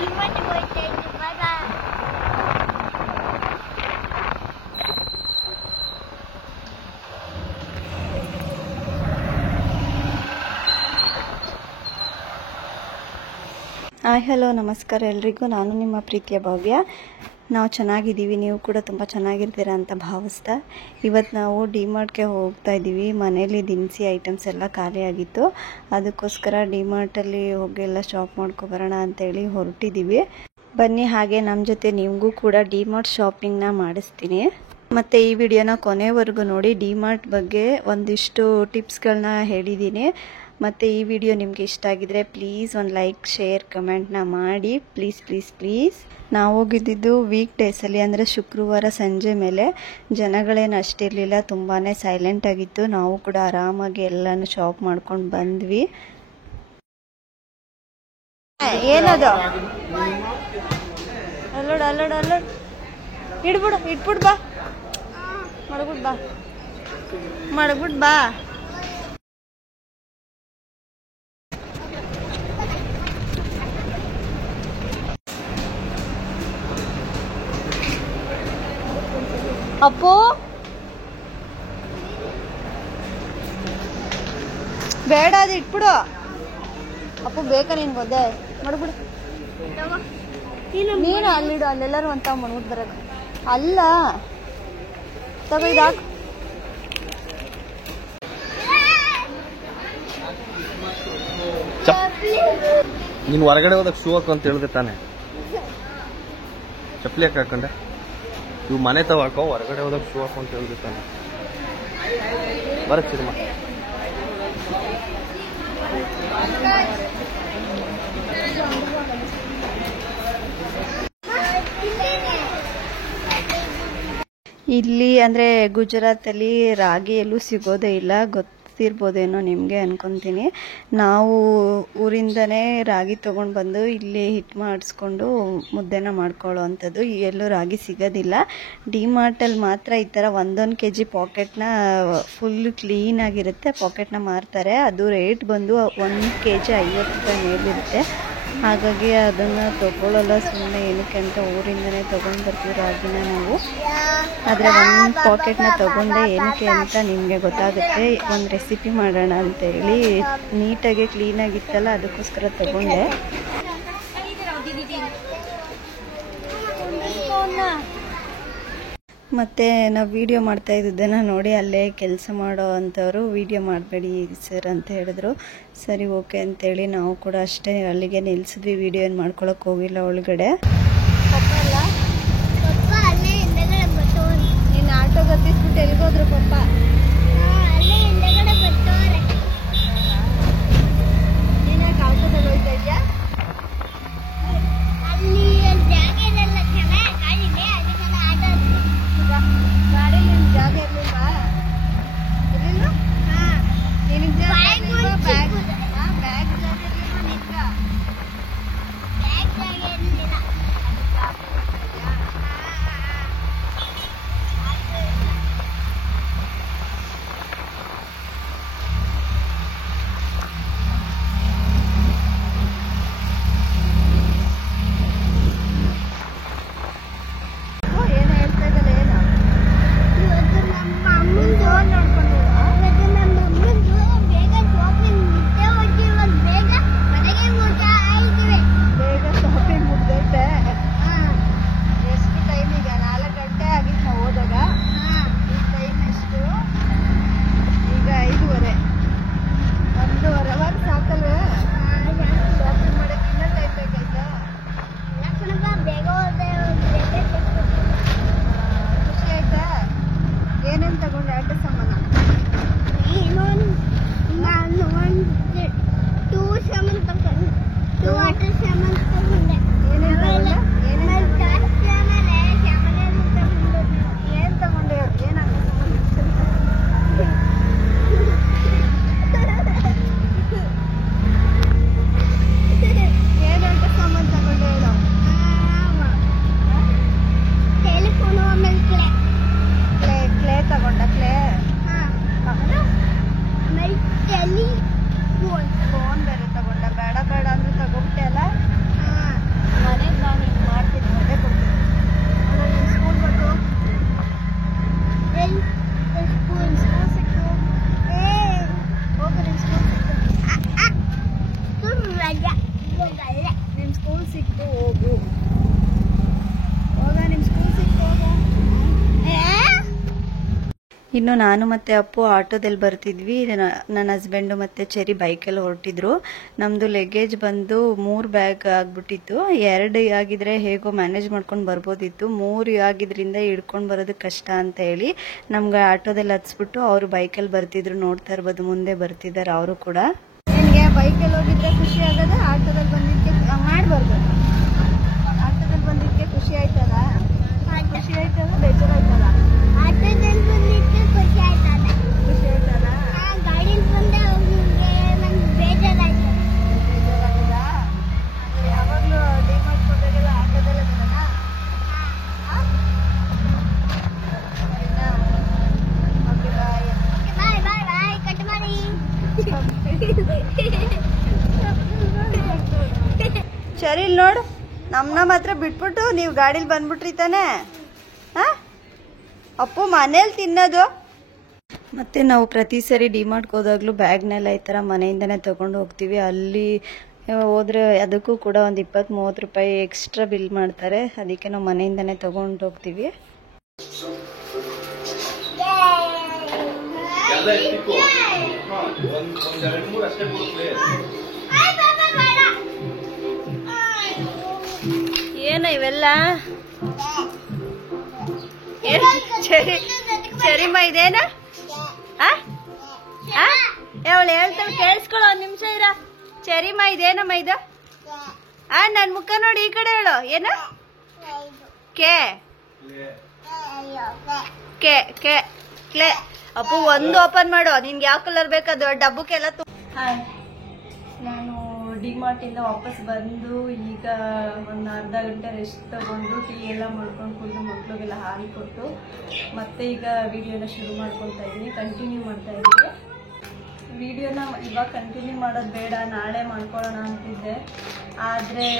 Hi hello ನಮಸ್ಕಾರ ಎಲ್ರಿಗೂ. ನಾನು ನಿಮ್ಮ ಪ್ರೀತಿಯ ಭವ್ಯ. ನಾವು ಚೆನ್ನಾಗಿದ್ದೀವಿ, ನೀವು ಕೂಡ ತುಂಬ ಚೆನ್ನಾಗಿರ್ತೀರಾ ಅಂತ ಭಾವಿಸ್ತಾ ಇವತ್ತು ನಾವು ಡಿಮಾರ್ಟ್ಗೆ ಹೋಗ್ತಾ ಇದ್ದೀವಿ. ಮನೇಲಿ ದಿನಸಿ ಐಟಮ್ಸ್ ಎಲ್ಲ ಖಾಲಿಯಾಗಿತ್ತು, ಅದಕ್ಕೋಸ್ಕರ ಡಿಮಾರ್ಟಲ್ಲಿ ಹೋಗಿ ಎಲ್ಲ ಶಾಪ್ ಮಾಡ್ಕೊಬರೋಣ ಅಂತೇಳಿ ಹೊರಟಿದ್ದೀವಿ. ಬನ್ನಿ, ಹಾಗೆ ನಮ್ಮ ಜೊತೆ ನಿಮಗೂ ಕೂಡ ಡಿಮಾರ್ಟ್ ಶಾಪಿಂಗ್ನ ಮಾಡಿಸ್ತೀನಿ. ಮತ್ತು ಈ ವಿಡಿಯೋನ ಕೊನೆವರೆಗೂ ನೋಡಿ. ಡಿಮಾರ್ಟ್ ಬಗ್ಗೆ ಒಂದಿಷ್ಟು ಟಿಪ್ಸ್ಗಳನ್ನ ಹೇಳಿದ್ದೀನಿ. ಮತ್ತು ಈ ವಿಡಿಯೋ ನಿಮಗೆ ಇಷ್ಟ ಆಗಿದ್ರೆ ಪ್ಲೀಸ್ ಒಂದು ಲೈಕ್, ಶೇರ್, ಕಮೆಂಟ್ನ ಮಾಡಿ ಪ್ಲೀಸ್ ಪ್ಲೀಸ್ ಪ್ಲೀಸ್. ನಾವು ಹೋಗಿದ್ದು ವೀಕ್ ಡೇಸಲ್ಲಿ, ಅಂದರೆ ಶುಕ್ರವಾರ ಸಂಜೆ ಮೇಲೆ. ಜನಗಳೇನು ಅಷ್ಟಿರಲಿಲ್ಲ, ತುಂಬಾ ಸೈಲೆಂಟ್ ಆಗಿತ್ತು. ನಾವು ಕೂಡ ಆರಾಮಾಗಿ ಎಲ್ಲನೂ ಶಾಪ್ ಮಾಡ್ಕೊಂಡು ಬಂದ್ವಿ. ಏನದು ಅಲ್ಲೋಡು ಅಲ್ಲೋಡು ಅಲ್ಲೋಡು, ಇಟ್ಬಿಡು ಬಾ, ಮಡಗ್ಬಿಟ್ಟು ಬಾ, ಮಡಗ್ಬಿಟ್ಟು ಬಾ. ಅಪ್ಪು ಬೇಡ, ಅದು ಇಟ್ಬಿಡು. ಅಪ್ಪು ಬೇಕಾ ನಿನ್ಗೊದ್ದೆ? ಮಾಡ್ಬಿಡು. ನೀನು ಅಲ್ಲಿಡು, ಅಲ್ಲೆಲ್ಲರೂ ಅಂತ ಮಾಡ್ಬಿಟ್ಟು ಬರೋದು. ಅಲ್ಲ ತಗೋ, ಇದಾಕು. ನೀನು ಹೊರಗಡೆ ಹೋದಾಗ ಶೂ ಹಾಕು ಅಂತ ಹೇಳಿದೆ ತಾನೆ. ಚಪ್ಪಲಿ ಯಾಕೆ ಹಾಕೊಂಡೆ? ಇವು ಮನೆ ತಾವ ಹಾಕೋ, ಹೊರಗಡೆ ಹೋದಾಗ ಶೂ ಹಾಕು ಅಂತ ಹೇಳಿದೆ ತಾನೆ. ಬರಚ್ಚಿರಮ್ಮ. ಇಲ್ಲಿ ಅಂದರೆ ಗುಜರಾತಲ್ಲಿ ರಾಗಿ ಎಲ್ಲೂ ಸಿಗೋದೇ ಇಲ್ಲ, ಗೊತ್ತಿರ್ಬೋದೇನೋ ನಿಮಗೆ ಅನ್ಕೊತೀನಿ. ನಾವು ಊರಿಂದನೇ ರಾಗಿ ತೊಗೊಂಡು ಬಂದು ಇಲ್ಲಿ ಹಿಟ್ಟು ಮಾಡಿಸ್ಕೊಂಡು ಮುದ್ದೆನ ಮಾಡ್ಕೊಳ್ಳೋ ಅಂಥದ್ದು. ಎಲ್ಲೂ ರಾಗಿ ಸಿಗೋದಿಲ್ಲ. ಡಿಮಾರ್ಟಲ್ಲಿ ಮಾತ್ರ ಈ ಥರ 1 kg ಪಾಕೆಟ್ನ ಫುಲ್ ಕ್ಲೀನಾಗಿರುತ್ತೆ, ಪಾಕೆಟ್ನ ಮಾರ್ತಾರೆ. ಅದು ರೇಟ್ ಬಂದು 1 kg 50 ರೂಪಾಯಿ ಮೇಲಿರುತ್ತೆ. ಹಾಗಾಗಿ ಅದನ್ನು ತೊಗೊಳ್ಳಲ್ಲ, ಸುಮ್ಮನೆ ಏನಕ್ಕೆ ಅಂತ ಊರಿಂದನೇ ತೊಗೊಂಡು ಬರ್ತೀವಿ ರಾಗಿನ ನಾವು. ಆದರೆ 1 ಪಾಕೆಟ್ನ ತೊಗೊಂಡೆ ಏನಕ್ಕೆ ಅಂತ ನಿಮಗೆ ಗೊತ್ತಾಗುತ್ತೆ. ಒಂದು ರೆಸಿಪಿ ಮಾಡೋಣ ಅಂತೇಳಿ, ನೀಟಾಗಿ ಕ್ಲೀನಾಗಿತ್ತಲ್ಲ, ಅದಕ್ಕೋಸ್ಕರ ತೊಗೊಂಡೆ. ಮತ್ತು ನಾವು ವಿಡಿಯೋ ಮಾಡ್ತಾ ಇದ್ದದ್ದನ್ನು ನೋಡಿ ಅಲ್ಲೇ ಕೆಲಸ ಮಾಡೋ ಅಂಥವ್ರು ವಿಡಿಯೋ ಮಾಡಬೇಡಿ ಸರ್ ಅಂತ ಹೇಳಿದ್ರು. ಸರಿ ಓಕೆ ಅಂತೇಳಿ ನಾವು ಕೂಡ ಅಷ್ಟೇ ಅಲ್ಲಿಗೆ ನಿಲ್ಲಿಸಿದ್ವಿ. ವಿಡಿಯೋ ಏನು ಮಾಡ್ಕೊಳಕ್ಕೆ ಹೋಗಿಲ್ಲ ಒಳಗಡೆ. ನೀನು ಆಟೋ ಗತ್ತಿಸ್ಬಿಟ್ಟು ಎಲ್ಲಿಗೋದ್ರು ಪಪ್ಪ? ನೀನು ಯಾಕೆ ಆಟೋದಲ್ಲಿ ಹೋಗ್ತಾ ಇದೆಯಾ? ಗಾಡಿಯಲ್ಲಿ ನಿನ್ನ ಜಾಗ ಇರಲಿಲ್ವಾ? ಇರಲಿಲ್ಲ? ನಿನಗೆ ಜಾಗ ಇರಲಿಲ್ವಾ? ಬ್ಯಾಗ್ ಜಾಗ ಇರಲಿಲ್ವಾ ನಿನ್ಗ? ಸಿಕ್ತು ಹೋಗು. ಹೋಗ, ನಿಮ್ಮ ಸ್ಕೂಲ್ ಸಿಕ್ತು ಹೋಗ. ಇನ್ನು ನಾನು ಮತ್ತು ಅಪ್ಪು ಆಟೋದಲ್ಲಿ ಬರ್ತಿದ್ವಿ. ನನ್ನ ಹಸ್ಬೆಂಡು ಮತ್ತು ಚೆರಿ ಬೈಕಲ್ಲಿ ಹೊರಟಿದ್ರು. ನಮ್ಮದು ಲಗೇಜ್ ಬಂದು 3 ಬ್ಯಾಗ್ ಆಗಿಬಿಟ್ಟಿತ್ತು. 2 ಆಗಿದ್ರೆ ಹೇಗೋ ಮ್ಯಾನೇಜ್ ಮಾಡ್ಕೊಂಡು ಬರ್ಬೋದಿತ್ತು. 3 ಆಗಿದ್ರಿಂದ ಹಿಡ್ಕೊಂಡು ಬರೋದು ಕಷ್ಟ ಅಂತ ಹೇಳಿ ನಮ್ಗೆ ಆಟೋದಲ್ಲಿ ಹತ್ಸ್ಬಿಟ್ಟು ಅವರು ಬೈಕಲ್ಲಿ ಬರ್ತಿದ್ರು. ನೋಡ್ತಾ ಇರ್ಬೋದು, ಮುಂದೆ ಬರ್ತಿದ್ದಾರೆ ಅವರು ಕೂಡ. ನಿನಗೆ ಬೈಕಲ್ಲಿ ಹೋಗಿದ್ರೆ ಖುಷಿ ಆಗೋದು, ಆಟೋದಲ್ಲಿ ಬಂದಿದ್ದಕ್ಕೆ ಮಾಡಬಾರ್ದು. ಆಟೋದಲ್ಲಿ ಬಂದಿದ್ದಕ್ಕೆ ಖುಷಿ ಆಯ್ತದ? ಖುಷಿ ಆಯ್ತದ, ಬೇಜಾರಾಯ್ತದ? ಆಟೋದಲ್ಲಿ ಬಂದಿದ್ದಕ್ಕೆ ಖುಷಿ ಆಯ್ತದ. ಖುಷಿ ಆಯ್ತದ? ಗಾಡಿಯಲ್ಲಿ ಬಂದೆ ನಂಗೆ ಬೇಜಾರಾಯ್ತು. ಬೇಜಾರಾಗ್ತದ? ಯಾವಾಗಲೂ ಡಿಮಾರ್ಟ್ ಹೋದಾಗೆಲ್ಲ ಆಟೋದಲ್ಲೇ ಬರೋಣ? ಓಕೆ, ಬಾಯ್. ಬಾಯ್ ಬಾಯ್ ಬಾಯ್, ಕಟ್ ಮಾಡಿ. ಸರಿ, ಇಲ್ಲಿ ನೋಡು, ನಮ್ಮನ್ನ ಮಾತ್ರ ಬಿಟ್ಬಿಟ್ಟು ನೀವು ಗಾಡೀಲಿ ಬಂದ್ಬಿಟ್ರಿ ತಾನೆ? ಹಾಂ, ಅಪ್ಪು ಮನೇಲಿ ತಿನ್ನೋದು. ಮತ್ತು ನಾವು ಪ್ರತಿ ಸರಿ ಡಿಮಾರ್ಟ್ಗೆ ಹೋದಾಗಲೂ ಬ್ಯಾಗ್ನೆಲ್ಲ ಈ ಥರ ಮನೆಯಿಂದನೇ ತೊಗೊಂಡು ಹೋಗ್ತೀವಿ. ಅಲ್ಲಿ ಹೋದರೆ ಅದಕ್ಕೂ ಕೂಡ ಒಂದು 20-30 ರೂಪಾಯಿ ಎಕ್ಸ್ಟ್ರಾ ಬಿಲ್ ಮಾಡ್ತಾರೆ. ಅದಕ್ಕೆ ನಾವು ಮನೆಯಿಂದನೇ ತೊಗೊಂಡು ಹೋಗ್ತೀವಿ. ಏನ ಇವೆಲ್ಲ? ಸರಿಮ್ಮ, ಇದೇನ? ಅವಳು ಹೇಳ್ತಾಳೆ, ಕೇಳಿಸ್ಕೊಳ್ಳೋ, 1 ನಿಮಿಷ ಇರ. ಸರಿಮ್ಮ, ಇದೇನಮ್ಮ ಇದು? ನನ್ನ ಮುಖ ನೋಡಿ, ಈ ಕಡೆ ಹೇಳು. ಏನ? K K K clay. Appu, ಒಂದು ಓಪನ್ ಮಾಡು. ನಿನ್ಗೆ ಯಾವ ಕಲರ್ ಬೇಕದು ಡಬ್ಬಕ್ಕೆಲ್ಲ ಹಾಯ್, ನಾನು ಡಿಮಾರ್ಟಿಂದ ವಾಪಸ್ ಬಂದು ಈಗ ಒಂದು ಅರ್ಧ ಗಂಟೆ ರೆಸ್ಟ್ ತಗೊಂಡು ಟೀ ಎಲ್ಲ ಮಾಡ್ಕೊಂಡು ಕುಡಿದು ಮಕ್ಳಿಗೆಲ್ಲ ಹಾಲು ಕೊಟ್ಟು ಮತ್ತೆ ಈಗ ವಿಡಿಯೋನ ಶುರು ಮಾಡ್ಕೊತಾ ಇದ್ದೀನಿ. ಕಂಟಿನ್ಯೂ ಮಾಡ್ತಾ ಇದ್ದೀನಿ. ವಿಡಿಯೋನ ಇವಾಗ ಕಂಟಿನ್ಯೂ ಮಾಡೋದು ಬೇಡ, ನಾಳೆ ಮಾಡ್ಕೊಳ್ಳೋಣ ಅಂತಿದ್ದೆ. ಆದರೆ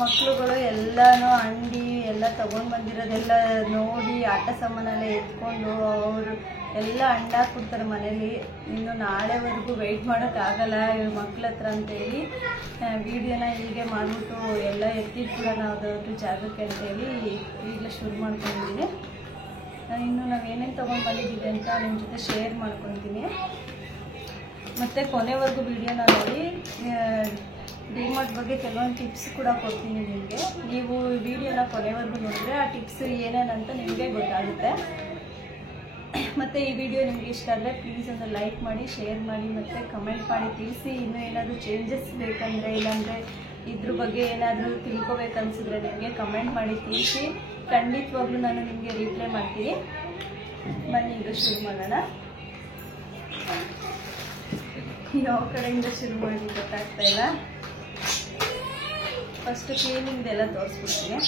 ಮಕ್ಳುಗಳು ಎಲ್ಲನೂ ಅಂಗಡಿ ಎಲ್ಲ ತೊಗೊಂಡು ಬಂದಿರೋದೆಲ್ಲ ನೋಡಿ ಆಟ ಸಾಮಾನೆಲ್ಲ ಎತ್ಕೊಂಡು ಅವರು ಎಲ್ಲ ಅಂಡಾಕ್ಬಿಡ್ತಾರೆ ಮನೇಲಿ. ಇನ್ನು ನಾಳೆವರೆಗೂ ವೆಯ್ಟ್ ಮಾಡೋಕ್ಕಾಗಲ್ಲ ಇವ್ರ ಮಕ್ಳ ಹತ್ರ ಅಂತೇಳಿ ವಿಡಿಯೋನ ಹೀಗೆ ಮಾಡಿಬಿಟ್ಟು ಎಲ್ಲ ಎತ್ತಿಟ್ಬಿಡೋಣ ಯಾವುದಾದ್ರು ಜಾಗಕ್ಕೆ ಅಂತೇಳಿ ಈಗಲೇ ಶುರು ಮಾಡ್ಕೊಂಡಿದ್ದೀನಿ. ಇನ್ನು ನಾವು ಏನೇನು ತೊಗೊಂಡು ಬಂದಿದ್ದೀವಿ ಅಂತ ನಿಮ್ಮ ಜೊತೆ ಶೇರ್ ಮಾಡ್ಕೊತೀನಿ. ಮತ್ತು ಕೊನೆವರೆಗೂ ವಿಡಿಯೋನ ನೋಡಿ ಡಿಮಾರ್ಟ್ ಬಗ್ಗೆ ಕೆಲವೊಂದು ಟಿಪ್ಸ್ ಕೂಡ ಕೊಡ್ತೀನಿ ನಿಮಗೆ. ನೀವು ವಿಡಿಯೋನ ಕೊನೆವರೆಗೂ ನೋಡಿದ್ರೆ ಆ ಟಿಪ್ಸ್ ಏನೇನಂತ ನಿಮಗೆ ಗೊತ್ತಾಗುತ್ತೆ. ಮತ್ತು ಈ ವಿಡಿಯೋ ನಿಮಗೆ ಇಷ್ಟ ಆದರೆ ಪ್ಲೀಸ್ ಒಂದು ಲೈಕ್ ಮಾಡಿ, ಶೇರ್ ಮಾಡಿ ಮತ್ತು ಕಮೆಂಟ್ ಮಾಡಿ ತಿಳಿಸಿ. ಇನ್ನೂ ಏನಾದರೂ ಚೇಂಜಸ್ ಬೇಕಂದರೆ, ಇಲ್ಲಾಂದರೆ ಇದ್ರ ಬಗ್ಗೆ ಏನಾದರೂ ತಿಳ್ಕೊಬೇಕನ್ಸಿದ್ರೆ ನಿಮಗೆ ಕಮೆಂಟ್ ಮಾಡಿ ತಿಳಿಸಿ. ಖಂಡಿತವಾಗ್ಲೂ ನಾನು ನಿಮಗೆ ರಿಪ್ಲೈ ಮಾಡ್ತೀನಿ. ಬನ್ನಿ ಈಗ ಶುರು ಮಾಡೋಣ. ಯಾವ ಕಡೆಯಿಂದ ಶುರು ಮಾಡಿ ಗೊತ್ತಾಗ್ತಾ ಇಲ್ಲ. ಫಸ್ಟ್ ಕ್ಲೀನಿಂಗ್ದೆಲ್ಲ ತೋರಿಸ್ಬಿಡ್ತೀನಿ.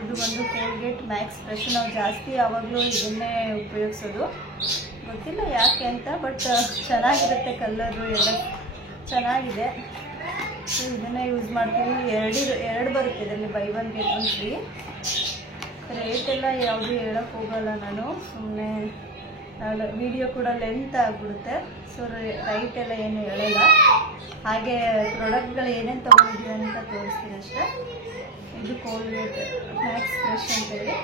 ಇದು ಒಂದು ಕೋಲ್ಗೇಟ್ ಮ್ಯಾಕ್ಸ್ ಫ್ರೆಶ್. ನಾವು ಜಾಸ್ತಿ ಯಾವಾಗಲೂ ಇದನ್ನೇ ಉಪಯೋಗಿಸೋದು, ಗೊತ್ತಿಲ್ಲ ಯಾಕೆ ಅಂತ, ಬಟ್ ಚೆನ್ನಾಗಿರುತ್ತೆ, ಕಲರು ಎಲ್ಲ ಚೆನ್ನಾಗಿದೆ. ಸೊ ಇದನ್ನೇ ಯೂಸ್ ಮಾಡ್ತೀವಿ. ಎರಡು ಬರುತ್ತೆ ಇದರಲ್ಲಿ, ಬೈ 1 get 1 ಫ್ರೀ. ರೇಟೆಲ್ಲ ಯಾವುದು ಹೇಳೋಕ್ಕೆ ಹೋಗಲ್ಲ ನಾನು, ಸುಮ್ಮನೆ ವಿಡಿಯೋ ಕೂಡ ಲೆಂತ್ ಆಗಿಬಿಡುತ್ತೆ. ಸೊ ರೈಟ್ ಎಲ್ಲ ಏನು ಹೇಳಲ್ಲ. ಹಾಗೆ ಪ್ರಾಡಕ್ಟ್ಗಳು ಏನೇನು ತೊಗೊಂಡಿದ್ದೀವಿ ಅಂತ ತೋರಿಸ್ತೀನಿ ಅಷ್ಟೇ. ಇದು ಕೋಲ್ಗೇಟ್ ಮ್ಯಾಕ್ಸ್ ಫ್ರೆಶ್ ಅಂತೇಳಿ.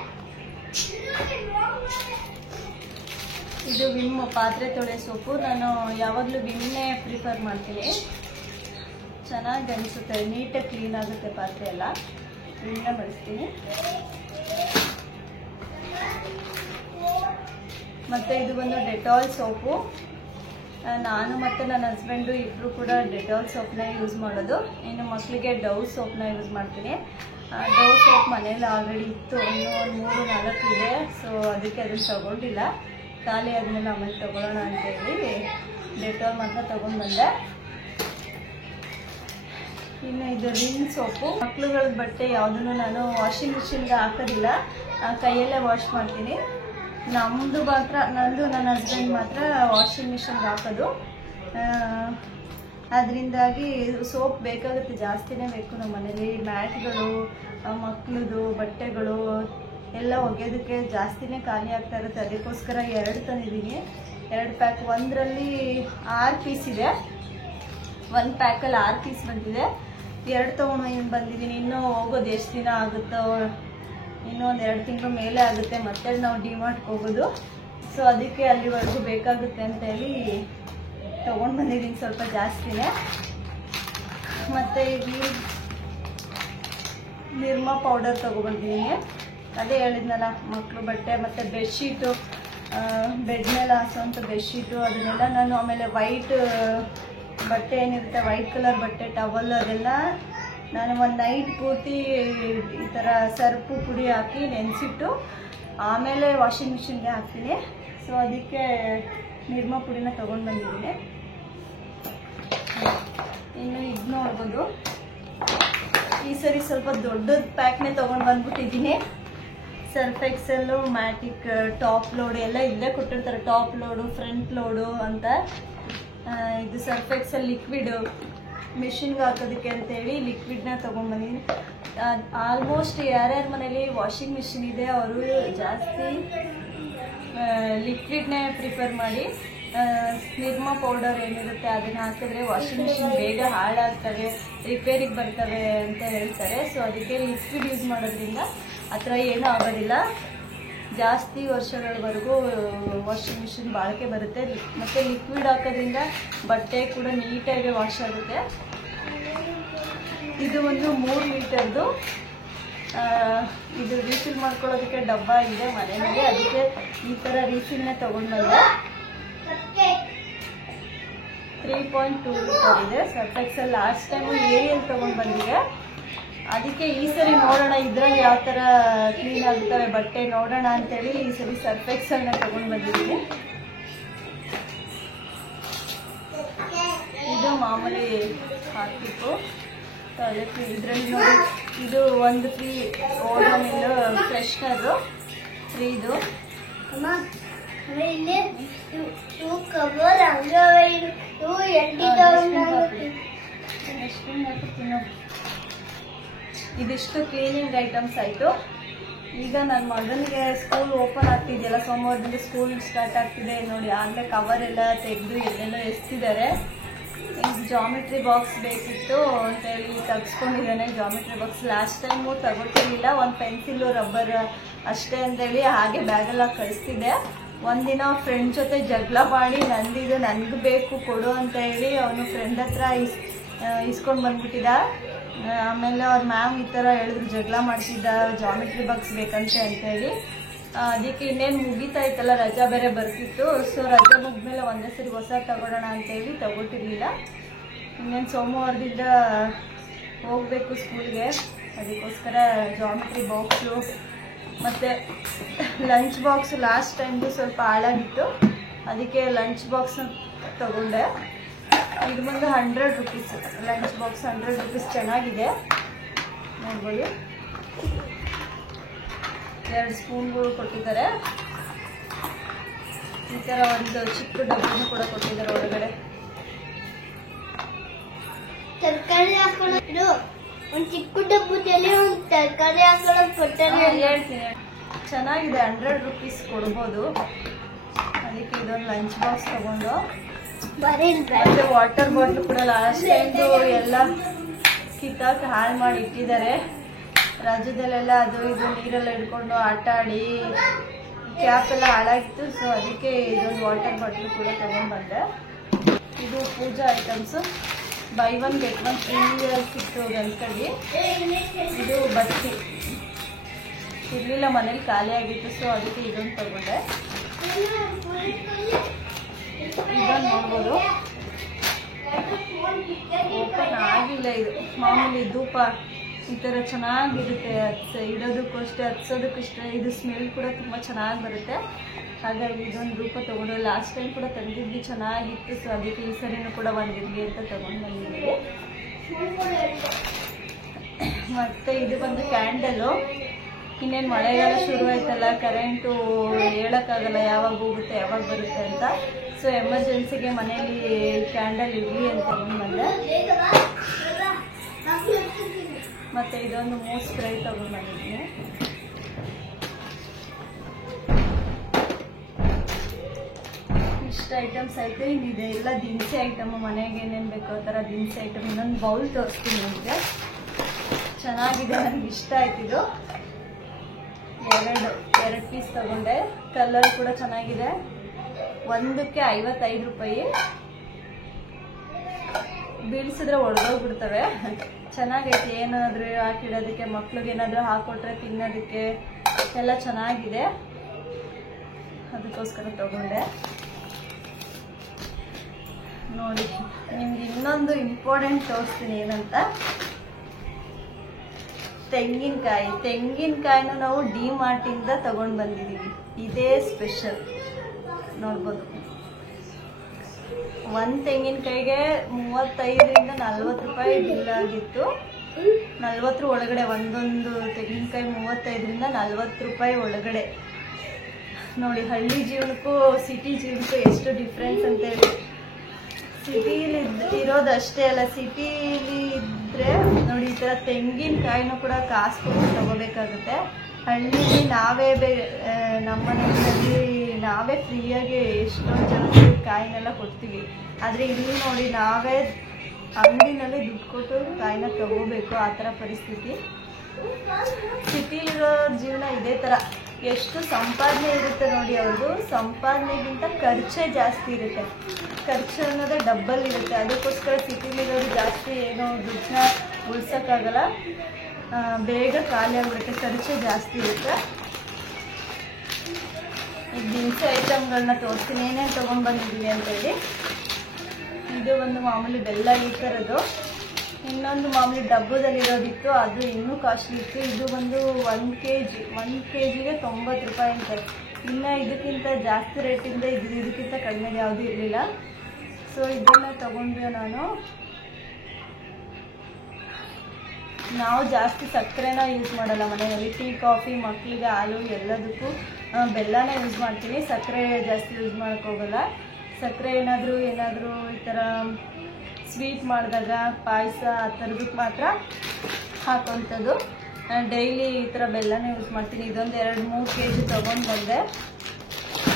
ಇದು ವಿಮ್ ಪಾತ್ರೆ ತೊಳೆ ಸೋಪು. ನಾನು ಯಾವಾಗಲೂ ವಿಮ್ನೇ ಪ್ರಿಫರ್ ಮಾಡ್ತೀನಿ, ಚೆನ್ನಾಗಿ ಅನಿಸುತ್ತೆ, ನೀಟಾಗಿ ಕ್ಲೀನ್ ಆಗುತ್ತೆ ಪಾತ್ರೆ ಎಲ್ಲ. ವಿಮ್ನೇ ಬಳಸ್ತೀನಿ. ಮತ್ತು ಇದು ಬಂದು ಡೆಟಾಲ್ ಸೋಪು. ನಾನು ಮತ್ತು ನನ್ನ ಹಸ್ಬೆಂಡು ಇಬ್ಬರು ಕೂಡ ಡೆಟಾಲ್ ಸೋಪ್ನ ಯೂಸ್ ಮಾಡೋದು. ಇನ್ನು ಮಕ್ಕಳಿಗೆ ಡವ್ ಸೋಪ್ನ ಯೂಸ್ ಮಾಡ್ತೀನಿ. ಡವ್ ಸೋಪ್ ಮನೇಲಿ ಆಲ್ರೆಡಿ ಇತ್ತು, ಇನ್ನೂ ಒಂದು 3-4 ಇದೆ. ಸೊ ಅದಕ್ಕೆ ಅದನ್ನು ತೊಗೊಂಡಿಲ್ಲ, ಖಾಲಿ ಆದಮೇಲೆ ಆಮೇಲೆ ತೊಗೊಳ್ಳೋಣ ಅಂತೇಳಿ ಡೆಟಾಲ್ ಮಾತ್ರ ತೊಗೊಂಡು ಬಂದೆ. ಇನ್ನು ಇದು ರಿನ್ ಸೋಪು. ಮಕ್ಳುಗಳ ಬಟ್ಟೆ ಯಾವುದನ್ನು ನಾನು ವಾಷಿಂಗ್ ಮಿಷಿನ್ಗೆ ಹಾಕೋದಿಲ್ಲ, ಕೈಯಲ್ಲೇ ವಾಶ್ ಮಾಡ್ತೀನಿ. ನಂದು ನನ್ನ ಹಸ್ಬೆಂಡ್ ಮಾತ್ರ ವಾಷಿಂಗ್ ಮಿಷಿನ್ಗೆ ಹಾಕೋದು. ಅದರಿಂದಾಗಿ ಸೋಪ್ ಬೇಕಾಗುತ್ತೆ, ಜಾಸ್ತಿನೇ ಬೇಕು ನಮ್ಮ ಮನೇಲಿ. ಮ್ಯಾಟ್ಗಳು, ಮಕ್ಕಳದು ಬಟ್ಟೆಗಳು ಎಲ್ಲ ಒಗೆಯೋದಕ್ಕೆ ಜಾಸ್ತಿನೇ ಖಾಲಿ ಆಗ್ತಾ ಇರುತ್ತೆ. ಅದಕ್ಕೋಸ್ಕರ 2 ತಂದಿದ್ದೀನಿ. 2 ಪ್ಯಾಕ್. ಒಂದರಲ್ಲಿ 6 ಪೀಸ್ ಇದೆ, 1 ಪ್ಯಾಕಲ್ಲಿ 6 ಪೀಸ್ ಬಂದಿದೆ. 2 ತೊಗೊಂಡು ಬಂದಿದ್ದೀನಿ. ಇನ್ನೂ ಹೋಗೋದು ಎಷ್ಟು ದಿನ ಆಗುತ್ತೋ, ಇನ್ನೂ ಒಂದು 2 ತಿಂಗಳು ಮೇಲೆ ಆಗುತ್ತೆ ಮತ್ತೆ ನಾವು ಡಿಮಾರ್ಟ್ಗೆ ಹೋಗೋದು. ಸೊ ಅದಕ್ಕೆ ಅಲ್ಲಿವರೆಗೂ ಬೇಕಾಗುತ್ತೆ ಅಂತೇಳಿ ತೊಗೊಂಡು ಬಂದಿದ್ದೀನಿ, ಸ್ವಲ್ಪ ಜಾಸ್ತಿನೇ. ಮತ್ತು ಇಲ್ಲಿ ನಿರ್ಮಾ ಪೌಡರ್ ತೊಗೊಬಂದಿದ್ದೀನಿ. ಅದೇ ಹೇಳಿದ್ನಲ್ಲ, ಮಕ್ಕಳು ಬಟ್ಟೆ ಮತ್ತು ಬೆಡ್ಶೀಟು, ಬೆಡ್ ಮೇಲೆ ಹಾಸೋಂಥ ಬೆಡ್ಶೀಟು ಅದನ್ನೆಲ್ಲ ನಾನು, ಆಮೇಲೆ ವೈಟ್ ಬಟ್ಟೆ ಏನಿರುತ್ತೆ, ವೈಟ್ ಕಲರ್ ಬಟ್ಟೆ ಟವಲ್, ಅದೆಲ್ಲ ನಾನು ಒಂದು ನೈಟ್ ಪೂರ್ತಿ ಈ ಥರ ಸರ್ಪು ಪುಡಿ ಹಾಕಿ ನೆನೆಸಿಟ್ಟು ಆಮೇಲೆ ವಾಷಿಂಗ್ ಮಿಷಿನ್ಗೆ ಹಾಕ್ತೀನಿ. ಸೊ ಅದಕ್ಕೆ ನಿರ್ಮಾ ಪುಡಿನ ತೊಗೊಂಡು ಬಂದಿದ್ದೀನಿ. ಇನ್ನು ಇದು ನೋಡ್ಬೋದು, ಈ ಸರಿ ಸ್ವಲ್ಪ ದೊಡ್ಡದ ಪ್ಯಾಕ್ನೇ ತೊಗೊಂಡು ಬಂದ್ಬಿಟ್ಟಿದ್ದೀನಿ. ಸರ್ಫ್ ಎಕ್ಸೆಲ್ಲು, ಮ್ಯಾಟಿಕ್, ಟಾಪ್ ಲೋಡ್ ಎಲ್ಲ ಇಲ್ಲೇ ಕೊಟ್ಟಿರ್ತಾರೆ, ಟಾಪ್ ಲೋಡು, ಫ್ರಂಟ್ ಲೋಡು ಅಂತ. ಇದು ಸರ್ಫ್ ಎಕ್ಸೆಲ್ ಲಿಕ್ವಿಡು, ಮಿಷಿನ್ಗೆ ಹಾಕೋದಕ್ಕೆ ಅಂತೇಳಿ ಲಿಕ್ವಿಡ್ನ ತೊಗೊಂಡ್ಬಂದಿದ್ದೀನಿ. ಆಲ್ಮೋಸ್ಟ್ ಯಾರ್ಯಾರ ಮನೇಲಿ ವಾಷಿಂಗ್ ಮಿಷಿನ್ ಇದೆ ಅವರು ಜಾಸ್ತಿ ಲಿಕ್ವಿಡ್ನೇ ಪ್ರಿಫರ್ ಮಾಡಿ, ನಿರ್ಮಾ ಪೌಡರ್ ಏನಿರುತ್ತೆ ಅದನ್ನು ಹಾಕಿದ್ರೆ ವಾಷಿಂಗ್ ಮಿಷಿನ್ ಬೇಗ ಹಾಳಾಗ್ತವೆ, ರಿಪೇರಿಗೆ ಬರ್ತವೆ ಅಂತ ಹೇಳ್ತಾರೆ. ಸೊ ಅದಕ್ಕೆ ಲಿಕ್ವಿಡ್ ಯೂಸ್ ಮಾಡೋದ್ರಿಂದ ಆ ಥರ ಏನೂ ಆಗೋದಿಲ್ಲ, ಜಾಸ್ತಿ ವರ್ಷಗಳವರೆಗೂ ವಾಷಿಂಗ್ ಮಿಷಿನ್ ಬಾಳಿಕೆ ಬರುತ್ತೆ. ಮತ್ತು ಲಿಕ್ವಿಡ್ ಹಾಕೋದ್ರಿಂದ ಬಟ್ಟೆ ಕೂಡ ನೀಟಾಗಿ ವಾಶ್ ಆಗುತ್ತೆ. ಇದು ಒಂದು 3 ಲೀಟರ್ದು ಇದು ರೀಫಿಲ್ ಮಾಡ್ಕೊಳ್ಳೋದಕ್ಕೆ ಡಬ್ಬ ಇದೆ ಮನೆಯಲ್ಲಿ, ಅದಕ್ಕೆ ಈ ಥರ ರೀಫಿಲ್ನೇ ತೊಗೊಂಡು ಬಂದೆ. 3.2 ಲೀಟರ್ ಇದೆ. ಸರ್ಫ್ ಎಕ್ಸೆಲ್ ಲಾಸ್ಟ್ ಟೈಮು ಏರಿಯಲ್ಲಿ ತೊಗೊಂಡು ಬಂದಿದೆ, ಅದಕ್ಕೆ ಈ ಸರಿ ನೋಡೋಣ ಇದ್ರಲ್ಲಿ ಯಾವ ಥರ ಕ್ಲೀನ್ ಆಗ್ತವೆ ಬಟ್ಟೆ ನೋಡೋಣ ಅಂತೇಳಿ ಈ ಸರಿ ಸರ್ಫ್ ಎಕ್ಸೆಲ್ನ ತೊಗೊಂಡು ಬಂದಿದ್ದೀನಿ. ಇದು ಮಾಮೂಲಿ ಹಾಕಿತ್ತು ಅದಕ್ಕೆ. ಇದರಲ್ಲಿ ನೋಡಿ, ಇದು ಒಂದು ಫ್ರೀ ಓಡೋನಿಲ್ ಫ್ರೆಶ್ನರು ಫ್ರೀದು. ಇದಿಷ್ಟು ಕ್ಲೀನಿಂಗ್ ಐಟಮ್ಸ್ ಆಯಿತು. ಈಗ ನನ್ನ ಮಗನಿಗೆ ಸ್ಕೂಲ್ ಓಪನ್ ಆಗ್ತಿದೆಯಲ್ಲ, ಸೋಮವಾರದಿಂದ ಸ್ಕೂಲ್ ಸ್ಟಾರ್ಟ್ ಆಗ್ತಿದೆ ನೋಡಿ, ಆಗಲೇ ಕವರ್ ಎಲ್ಲ ತೆಗೆದು ಎಲ್ಲೆಲ್ಲ ಎಸ್ತಿದ್ದಾರೆ. ಜಾಮಿಟ್ರಿ ಬಾಕ್ಸ್ ಬೇಕಿತ್ತು ಅಂತೇಳಿ ತೆಗೆಸ್ಕೊಂಡಿದ್ದಾನೆ. ಜಾಮಿಟ್ರಿ ಬಾಕ್ಸ್ ಲಾಸ್ಟ್ ಟೈಮು ತಗೊಟ್ಟಿರಲಿಲ್ಲ, ಒಂದು ಪೆನ್ಸಿಲು ರಬ್ಬರ್ ಅಷ್ಟೇ ಅಂತೇಳಿ ಹಾಗೆ ಬ್ಯಾಗೆಲ್ಲ ಕಳಿಸ್ತಿದ್ದೆ. ಒಂದಿನ ಫ್ರೆಂಡ್ ಜೊತೆ ಜಗಳ ಮಾಡಿ ನಂದಿದು ನನಗೂ ಬೇಕು ಕೊಡು ಅಂತ ಹೇಳಿ ಅವನು ಫ್ರೆಂಡ್ ಹತ್ರ ಇಸ್ಕೊಂಡು ಬಂದ್ಬಿಟ್ಟಿದ್ದ. ಆಮೇಲೆ ಅವ್ರ ಮ್ಯಾಮ್ ಈ ಥರ ಹೇಳಿದ್ರು, ಜಗಳ ಮಾಡ್ತಿದ್ದ, ಜಾಮಿಟ್ರಿ ಬಾಕ್ಸ್ ಬೇಕಂತೆ ಅಂತೇಳಿ. ಅದಕ್ಕೆ ಇನ್ನೇನು ಮುಗೀತಾ ಇತ್ತಲ್ಲ, ರಜಾ ಬೇರೆ ಬರ್ತಿತ್ತು. ಸೊ ರಜಾ ಮುಗಿದ್ಮೇಲೆ ಒಂದೇ ಸರಿ ಹೊಸ ತಗೊಳ್ಳೋಣ ಅಂತೇಳಿ ತಗೊಟ್ಟಿರಲಿಲ್ಲ. ಇನ್ನೇನು ಸೋಮವಾರದಿಂದ ಹೋಗಬೇಕು ಸ್ಕೂಲ್ಗೆ, ಅದಕ್ಕೋಸ್ಕರ ಜಾಮಿಟ್ರಿ ಬಾಕ್ಸು ಮತ್ತು ಲಂಚ್ ಬಾಕ್ಸು ಲಾಸ್ಟ್ ಟೈಮ್ದು ಸ್ವಲ್ಪ ಹಾಳಾಗಿತ್ತು, ಅದಕ್ಕೆ ಲಂಚ್ ಬಾಕ್ಸ್ನ ತಗೊಂಡೆ. ಇದು ಬಂದು 100 ರೂಪೀಸ್ ಲಂಚ್ ಬಾಕ್ಸ್, 100 ರೂಪೀಸ್ ಚೆನ್ನಾಗಿದೆ ನೋಡ್ಬೋದು. 2 ಸ್ಪೂನ್ಗಳು ಕೊಟ್ಟಿದ್ದಾರೆ. ಈ ಥರ ಒಂದು ಚಿಕ್ಕ ಡಬ್ಬನ್ನು ಕೂಡ ಕೊಟ್ಟಿದ್ದಾರೆ ಒಳಗಡೆ. ತರಕಾರಿ ಹಾಕೊಳ್ಳೋದು ಒಂದು ಚಿಕ್ಕ ಡಬ್ಬದಲ್ಲಿ ಒಂದು ತರಕಾರಿ ಹಾಕೊಳ್ಳೋದು ಕೊಟ್ಟಾರೆ. ಹೇಳ್ತೀನಿ, ಚೆನ್ನಾಗಿದೆ, 100 ರೂಪೀಸ್ ಕೊಡ್ಬೋದು. ಅದಕ್ಕೆ ಇದೊಂದು ಲಂಚ್ ಬಾಕ್ಸ್ ತಗೊಂಡು, ಮತ್ತೆ ವಾಟರ್ ಬಾಟ್ಲು ಕೂಡ ಲಾಸ್ಟ್ ಟೈಮ್ದು ಎಲ್ಲ ಕಿತ್ತಾಕಿ ಹಾಳು ಮಾಡಿ ಇಟ್ಟಿದ್ದಾರೆ. ರಾಜ್ಯದಲ್ಲೆಲ್ಲ ಅದು ಇದು ನೀರೆಲ್ಲ ಹಿಡ್ಕೊಂಡು ಆಟ ಆಡಿ ಕ್ಯಾಪ್ ಎಲ್ಲ ಹಾಳಾಗಿತ್ತು. ಸೊ ಅದಕ್ಕೆ ಇದೊಂದು ವಾಟರ್ ಬಾಟ್ಲು ಕೂಡ ತಗೊಂಡು ಬಂದೆ. ಇದು ಪೂಜಾ ಐಟಮ್ಸು, ಬೈ 1 get 1 ಫ್ರೀ ಸಿಕ್ತು ಗಂಟಲ್ಲಿ. ಇದು ಬತ್ತಿ ಇರಲಿಲ್ಲ ಮನೇಲಿ, ಖಾಲಿ ಆಗಿತ್ತು. ಸೊ ಅದಕ್ಕೆ ಇದೊಂದು ತಗೊಂಡೆ. ಇದನ್ನು ನೋಡ್ಬೋದು, ಓಪನ್ ಆಗಿಲ್ಲ. ಇದು ಮಾಮೂಲಿ ಧೂಪ ಈ ಥರ ಚೆನ್ನಾಗಿರುತ್ತೆ, ಇಡೋದಕ್ಕೂ ಅಷ್ಟೇ, ಹತ್ಸೋದಕ್ಕೂ ಅಷ್ಟೇ. ಇದು ಸ್ಮೆಲ್ ಕೂಡ ತುಂಬ ಚೆನ್ನಾಗಿ ಬರುತ್ತೆ. ಹಾಗಾಗಿ ಇದೊಂದು ಧೂಪ ತೊಗೊಂಡು, ಲಾಸ್ಟ್ ಟೈಮ್ ಕೂಡ ತಂದಿದ್ದು ಚೆನ್ನಾಗಿತ್ತು. ಸೊ ಅದಕ್ಕೆ ಈ ಸರಿನೂ ಕೂಡ ಒಂದಿರಲಿ ಅಂತ ತೊಗೊಂಡು ಬಂದಿದ್ದೀವಿ. ಮತ್ತು ಇದು ಬಂದು ಕ್ಯಾಂಡಲು. ಇನ್ನೇನು ಮಳೆಗಾಲ ಶುರು ಆಯ್ತಲ್ಲ, ಕರೆಂಟು ಹೇಳೋಕ್ಕಾಗಲ್ಲ ಯಾವಾಗ ಹೋಗುತ್ತೆ ಯಾವಾಗ ಬರುತ್ತೆ ಅಂತ. ಸೊ ಎಮರ್ಜೆನ್ಸಿಗೆ ಮನೆಯಲ್ಲಿ ಕ್ಯಾಂಡಲ್ ಇರಲಿ ಅಂತ ತಗೊಂಡು ಬಂದೆ. ಮತ್ತು ಇದೊಂದು ಮೂಸ್ ಸ್ಪ್ರೇ ತಗೊಂಡು ಬಂದಿದ್ದೀನಿ. ಇಷ್ಟ ಐಟಮ್ಸ್ ಐತೆ. ಇನ್ನಿದೆ ಎಲ್ಲ ದಿನಸಿ ಐಟಮ್, ಮನೆಗೆ ಏನೇನು ಬೇಕೋ ಆ ಥರ ದಿನಸಿ ಐಟಮ್. ಇನ್ನೊಂದು ಬೌಲ್ ತೋರಿಸ್ತೀನಿ ನಿಮಗೆ. ಚೆನ್ನಾಗಿದೆ, ನನಗೆ ಇಷ್ಟ ಆಯ್ತಿದು. ಎರಡು ಪೀಸ್ ತಗೊಂಡೆ. ಕಲರ್ ಕೂಡ ಚೆನ್ನಾಗಿದೆ. ಒಂದಕ್ಕೆ 55 ರೂಪಾಯಿ. ಬೀಳ್ಸಿದ್ರೆ ಒಡೆದೋಗ್ಬಿಡ್ತವೆ. ಚೆನ್ನಾಗೈತೆ. ಏನಾದರೂ ಹಾಕಿಡೋದಕ್ಕೆ, ಮಕ್ಳಿಗೆ ಏನಾದರೂ ಹಾಕೊಟ್ರೆ ತಿನ್ನೋದಕ್ಕೆ ಎಲ್ಲ ಚೆನ್ನಾಗಿದೆ. ಅದಕ್ಕೋಸ್ಕರ ತಗೊಂಡೆ. ನೋಡಿ, ನಿಮ್ಗೆ ಇನ್ನೊಂದು ಇಂಪಾರ್ಟೆಂಟ್ ತೋರಿಸ್ತೀನಿ ಏನಂತ. ತೆಂಗಿನಕಾಯಿನ ನಾವು ಡಿ-ಮಾರ್ಟಿಂದ ತಗೊಂಡು ಬಂದಿದ್ದೀವಿ. ಇದೇ ಸ್ಪೆಷಲ್. ನೋಡ್ಬೋದು, ಒಂದು ತೆಂಗಿನಕಾಯಿಗೆ 35ರಿಂದ 40 ರೂಪಾಯಿ ಬಿಲ್ ಆಗಿತ್ತು. 40 ಒಳಗಡೆ, ಒಂದೊಂದು ತೆಂಗಿನಕಾಯಿ 35ರಿಂದ 40 ರೂಪಾಯಿ ಒಳಗಡೆ. ನೋಡಿ, ಹಳ್ಳಿ ಜೀವನಕ್ಕೂ ಸಿಟಿ ಜೀವನಕ್ಕೂ ಎಷ್ಟು ಡಿಫ್ರೆನ್ಸ್ ಅಂತೇಳಿ. ಸಿಟಿಲಿ ಇರೋದಷ್ಟೇ ಅಲ್ಲ, ಸಿಟಿಲಿ ಇದ್ರೆ ನೋಡಿ ಈ ಥರ ತೆಂಗಿನಕಾಯಿನೂ ಕೂಡ ಕಾಸು ಕೊಟ್ಟು ತಗೋಬೇಕಾಗುತ್ತೆ. ಹಳ್ಳಿಲಿ ನಾವೇ ನಮ್ಮ ಮನೆಯಲ್ಲಿ ನಾವೇ ಫ್ರೀಯಾಗಿ ಎಷ್ಟೊಂದು ಜನಕ್ಕೆ ಕಾಯಿನೆಲ್ಲ ಕೊಡ್ತೀವಿ. ಆದರೆ ಇಲ್ಲಿ ನೋಡಿ, ನಾವೇ ಅಂಗಡಿನಲ್ಲಿ ದುಡ್ಡು ಕೊಟ್ಟು ಕಾಯಿನ ತಗೋಬೇಕು. ಆ ಥರ ಪರಿಸ್ಥಿತಿ. ಸಿಟಿಲಿರೋ ಜೀವನ ಇದೇ ಥರ. ಎಷ್ಟು ಸಂಪಾದನೆ ಇರುತ್ತೆ ನೋಡಿ ಅವ್ರದ್ದು, ಸಂಪಾದನೆಗಿಂತ ಖರ್ಚೇ ಜಾಸ್ತಿ ಇರುತ್ತೆ. ಖರ್ಚು ಅನ್ನೋದೇ ಡಬ್ಬಲ್ ಇರುತ್ತೆ. ಅದಕ್ಕೋಸ್ಕರ ಸಿಟಿಲಿರೋರು ಜಾಸ್ತಿ ಏನೋ ದುಡ್ಡನ್ನ ಉಳ್ಸೋಕ್ಕಾಗಲ್ಲ, ಬೇಗ ಖಾಲಿ ಆಗಿಬಿಡುತ್ತೆ. ಖರ್ಚು ಜಾಸ್ತಿ ಇರುತ್ತೆ. ಈಗ ದಿನಸಿ ಐಟಮ್ಗಳನ್ನ ತೋರಿಸ್ತೀನಿ, ಏನೇನು ತೊಗೊಂಡು ಬಂದಿದ್ದೀನಿ ಅಂತೇಳಿ. ಇದು ಒಂದು ಮಾಮೂಲಿ ಬೆಲ್ಲ ಈ ಥರದ್ದು. ಇನ್ನೊಂದು ಮಾಮೂಲಿ ಡಬ್ಬದಲ್ಲಿರೋದಿತ್ತು, ಅದು ಇನ್ನೂ ಕಾಸ್ಟ್ಲಿ ಇತ್ತು. ಇದು ಒಂದು 1 kgಗೆ 90 ರೂಪಾಯಿ ಅಂತಾರೆ. ಇನ್ನು ಇದಕ್ಕಿಂತ ಜಾಸ್ತಿ ರೇಟಿಂದ ಇದಕ್ಕಿಂತ ಕಡಿಮೆ ಯಾವುದೂ ಇರಲಿಲ್ಲ. ಸೊ ಇದನ್ನು ತಗೊಂಡ್ರೆ ನಾವು ಜಾಸ್ತಿ ಸಕ್ಕರೆನ ಯೂಸ್ ಮಾಡಲ್ಲ ಮನೆಯಲ್ಲಿ. ಟೀ, ಕಾಫಿ, ಮಕ್ಕಳಿಗೆ ಹಾಲು ಎಲ್ಲದಕ್ಕೂ ಬೆಲ್ಲನ ಯೂಸ್ ಮಾಡ್ತೀನಿ. ಸಕ್ಕರೆ ಜಾಸ್ತಿ ಯೂಸ್ ಮಾಡೋಕ್ಕೋಗಲ್ಲ. ಸಕ್ಕರೆ ಏನಾದರೂ ಈ ಥರ ಸ್ವೀಟ್ ಮಾಡಿದಾಗ, ಪಾಯಸ ಆ ಥರದಕ್ಕೆ ಮಾತ್ರ ಹಾಕೋಂಥದ್ದು. ಡೈಲಿ ಈ ಥರ ಬೆಲ್ಲನೇ ಯೂಸ್ ಮಾಡ್ತೀನಿ. ಇದೊಂದು 2-3 kg ತೊಗೊಂಡು ಬಂದೆ.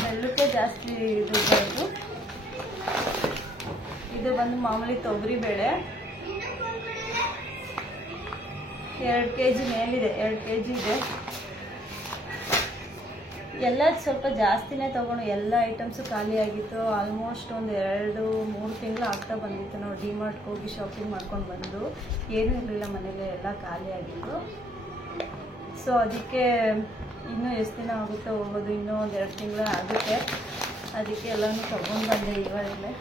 ಬೆಲ್ಲಕ್ಕೆ ಜಾಸ್ತಿ ಇದು ಬರೋದು. ಇದು ಬಂದು ಮಾಮೂಲಿ ತೊಗರಿಬೇಳೆ. 2 kg ಮೇಲಿದೆ, 2 kg ಇದೆ. ಎಲ್ಲ ಸ್ವಲ್ಪ ಜಾಸ್ತಿನೇ ತೊಗೊಂಡು, ಎಲ್ಲ ಐಟಮ್ಸು ಖಾಲಿ ಆಗಿತ್ತು. ಆಲ್ಮೋಸ್ಟ್ ಒಂದು 2-3 ತಿಂಗಳು ಆಗ್ತಾ ಬಂದಿತ್ತು. ನಾವು ಡಿ-ಮಾರ್ಟ್ಗೆ ಹೋಗಿ ಶಾಪಿಂಗ್ ಮಾಡ್ಕೊಂಡು ಬಂದು ಏನೂ ಇರಲಿಲ್ಲ ಮನೇಲಿ, ಎಲ್ಲ ಖಾಲಿ ಆಗಿತ್ತು. ಸೊ ಅದಕ್ಕೆ ಇನ್ನೂ ಎಷ್ಟು ದಿನ ಆಗುತ್ತೋ ಹೋಗೋದು, ಇನ್ನೂ ಒಂದು 2 ತಿಂಗಳು ಆಗುತ್ತೆ. ಅದಕ್ಕೆ ಎಲ್ಲನೂ ತೊಗೊಂಡು ಬಂದೆ ಇವಾಗಲೇ.